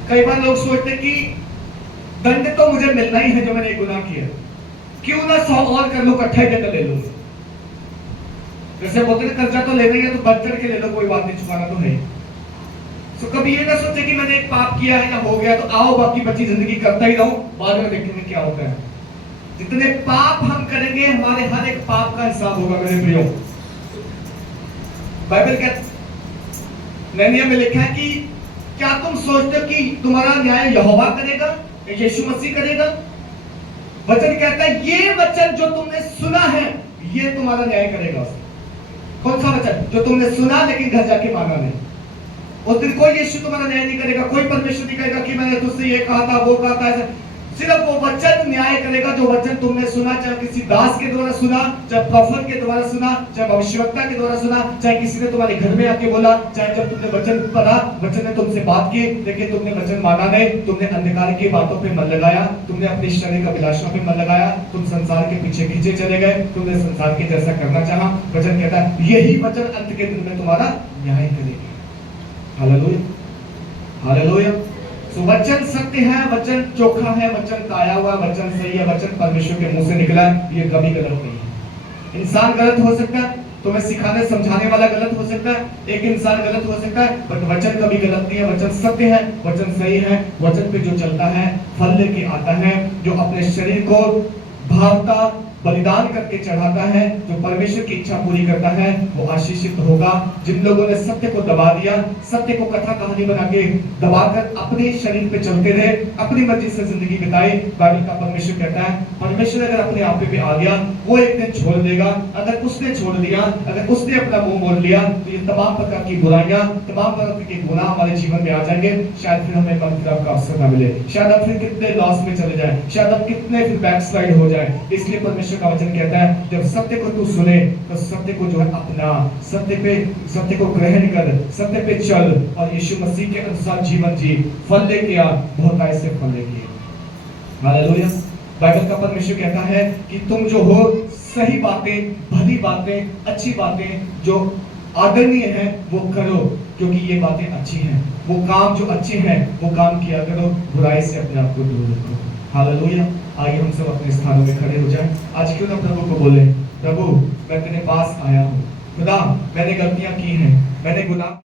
कई बार लोग सोचते कि दंड तो मुझे मिलना ही है जो मैंने गुनाह किया, क्यों ना 100 और कर लो, इकट्ठे दंड ले लो। जैसे बोलते हैं कर्जा तो ले रही है तो बढ़ चढ़ के ले लो, कोई बात नहीं, चुकाना तो है। तो कभी ये ना सोचे कि मैंने एक पाप किया है या हो गया तो आओ बाकी बची जिंदगी करता ही रहूं, बाद में देखेंगे क्या होता है। जितने पाप हम करेंगे हमारे हर एक पाप का हिसाब होगा मेरे प्रियो। बाइबल के नहमिया में लिखा है कि क्या तुम सोचते हो कि तुम्हारा न्याय यहोवा करेगा, यीशु मसीह करेगा? वचन कहता है ये वचन जो तुमने सुना है ये तुम्हारा न्याय करेगा। कौन सा वचन? जो तुमने सुना लेकिन घर जाके माना नहीं। उस दिन कोई यीशु तुम्हारा न्याय नहीं करेगा, कोई परमेश्वर नहीं कहेगा कि मैंने तुझसे ये कहा था, वो कहा था, ऐसा। सिर्फ वो वचन न्याय करेगा जो वचन तुमने सुना, चाहे किसी दास के द्वारा सुना, चाहे प्रॉफिट के द्वारा सुना, चाहे भविष्यवक्ता के द्वारा सुना, चाहे किसी ने तुम्हारे घर में आके बोला, चाहे जब तुमने वचन पढ़ा, वचन ने तुमसे बात की लेकिन तुमने वचन माना नहीं, तुमने अंधकार की बातों पे मन लगाया, तुमने अपने शरीर का अभिलाषा पे मन लगाया, तुम संसार के पीछे खींचे चले गए, तुमने संसार के जैसा करना चाहा। वचन कहता है यही वचन अंत के दिन में तुम्हारा न्याय करेगा। Hallelujah, hallelujah. तो वचन सत्य है, वचन चोखा है, वचन ताया हुआ, वचन सही है, वचन परमेश्वर के मुंह से निकला है, ये कभी गलत नहीं है। इंसान गलत हो सकता है, तुम्हें सिखाने समझाने वाला गलत हो सकता है, एक इंसान गलत हो सकता है, बट वचन कभी गलत नहीं है। वचन सत्य है, वचन सही है, वचन पे जो चलता है फल लेके आता है, जो अपने शरीर को भावता बलिदान करके चढ़ाता है, जो परमेश्वर की इच्छा पूरी करता है, वो आशीषित होगा। जिन लोगों ने सत्य को दबा दिया, सत्य को कथा कहानी बना के दबाकर अपने शरीर पे चलते रहे, अपनी मर्जी से जिंदगी बिताई, बाइबल का परमेश्वर कहता है परमेश्वर अगर अपने आप पे आ गया वो एक दिन छोड़ देगा। अगर उसने छोड़ दिया, अगर उसने अपना मुंह मोड़ लिया तो ये तमाम प्रकार की बुराइयां, तमाम प्रकार के गुनाह हमारे जीवन में आ जाएंगे। शायद फिर हमें मन खराब का अवसर ना मिले, शायद हम फिर कितने लॉस में चले जाए, शायद हम कितने फिर बैकस्लाइड हो जाए। इसलिए परमेश्वर का वचन कहता है जब सत्य को तू सुने तो सत्य को जो है अपना, सत्य को ग्रहण कर, सत्य पे चल और यीशु मसीह के अनुसार जीवन जी, फल लेके आ, बहुत ऐसे फल लेके आ। हालेलुया। बाइबल का परमेश्वर कहता है कि तुम जो हो सही बातें, भली बातें, अच्छी बातें जो आदरणीय है वो करो, क्योंकि ये बातें अच्छी हैं। वो काम जो अच्छे हैं वो काम किया करो, बुराई से अपने आप को दूर रखो। हालेलुया। आइए हम सब अपने स्थानों में खड़े हो जाएं। आज क्यों ना प्रभु को बोले, प्रभु मैं तेरे पास आया हूँ, खुदा मैंने गलतियां की हैं, मैंने गुनाह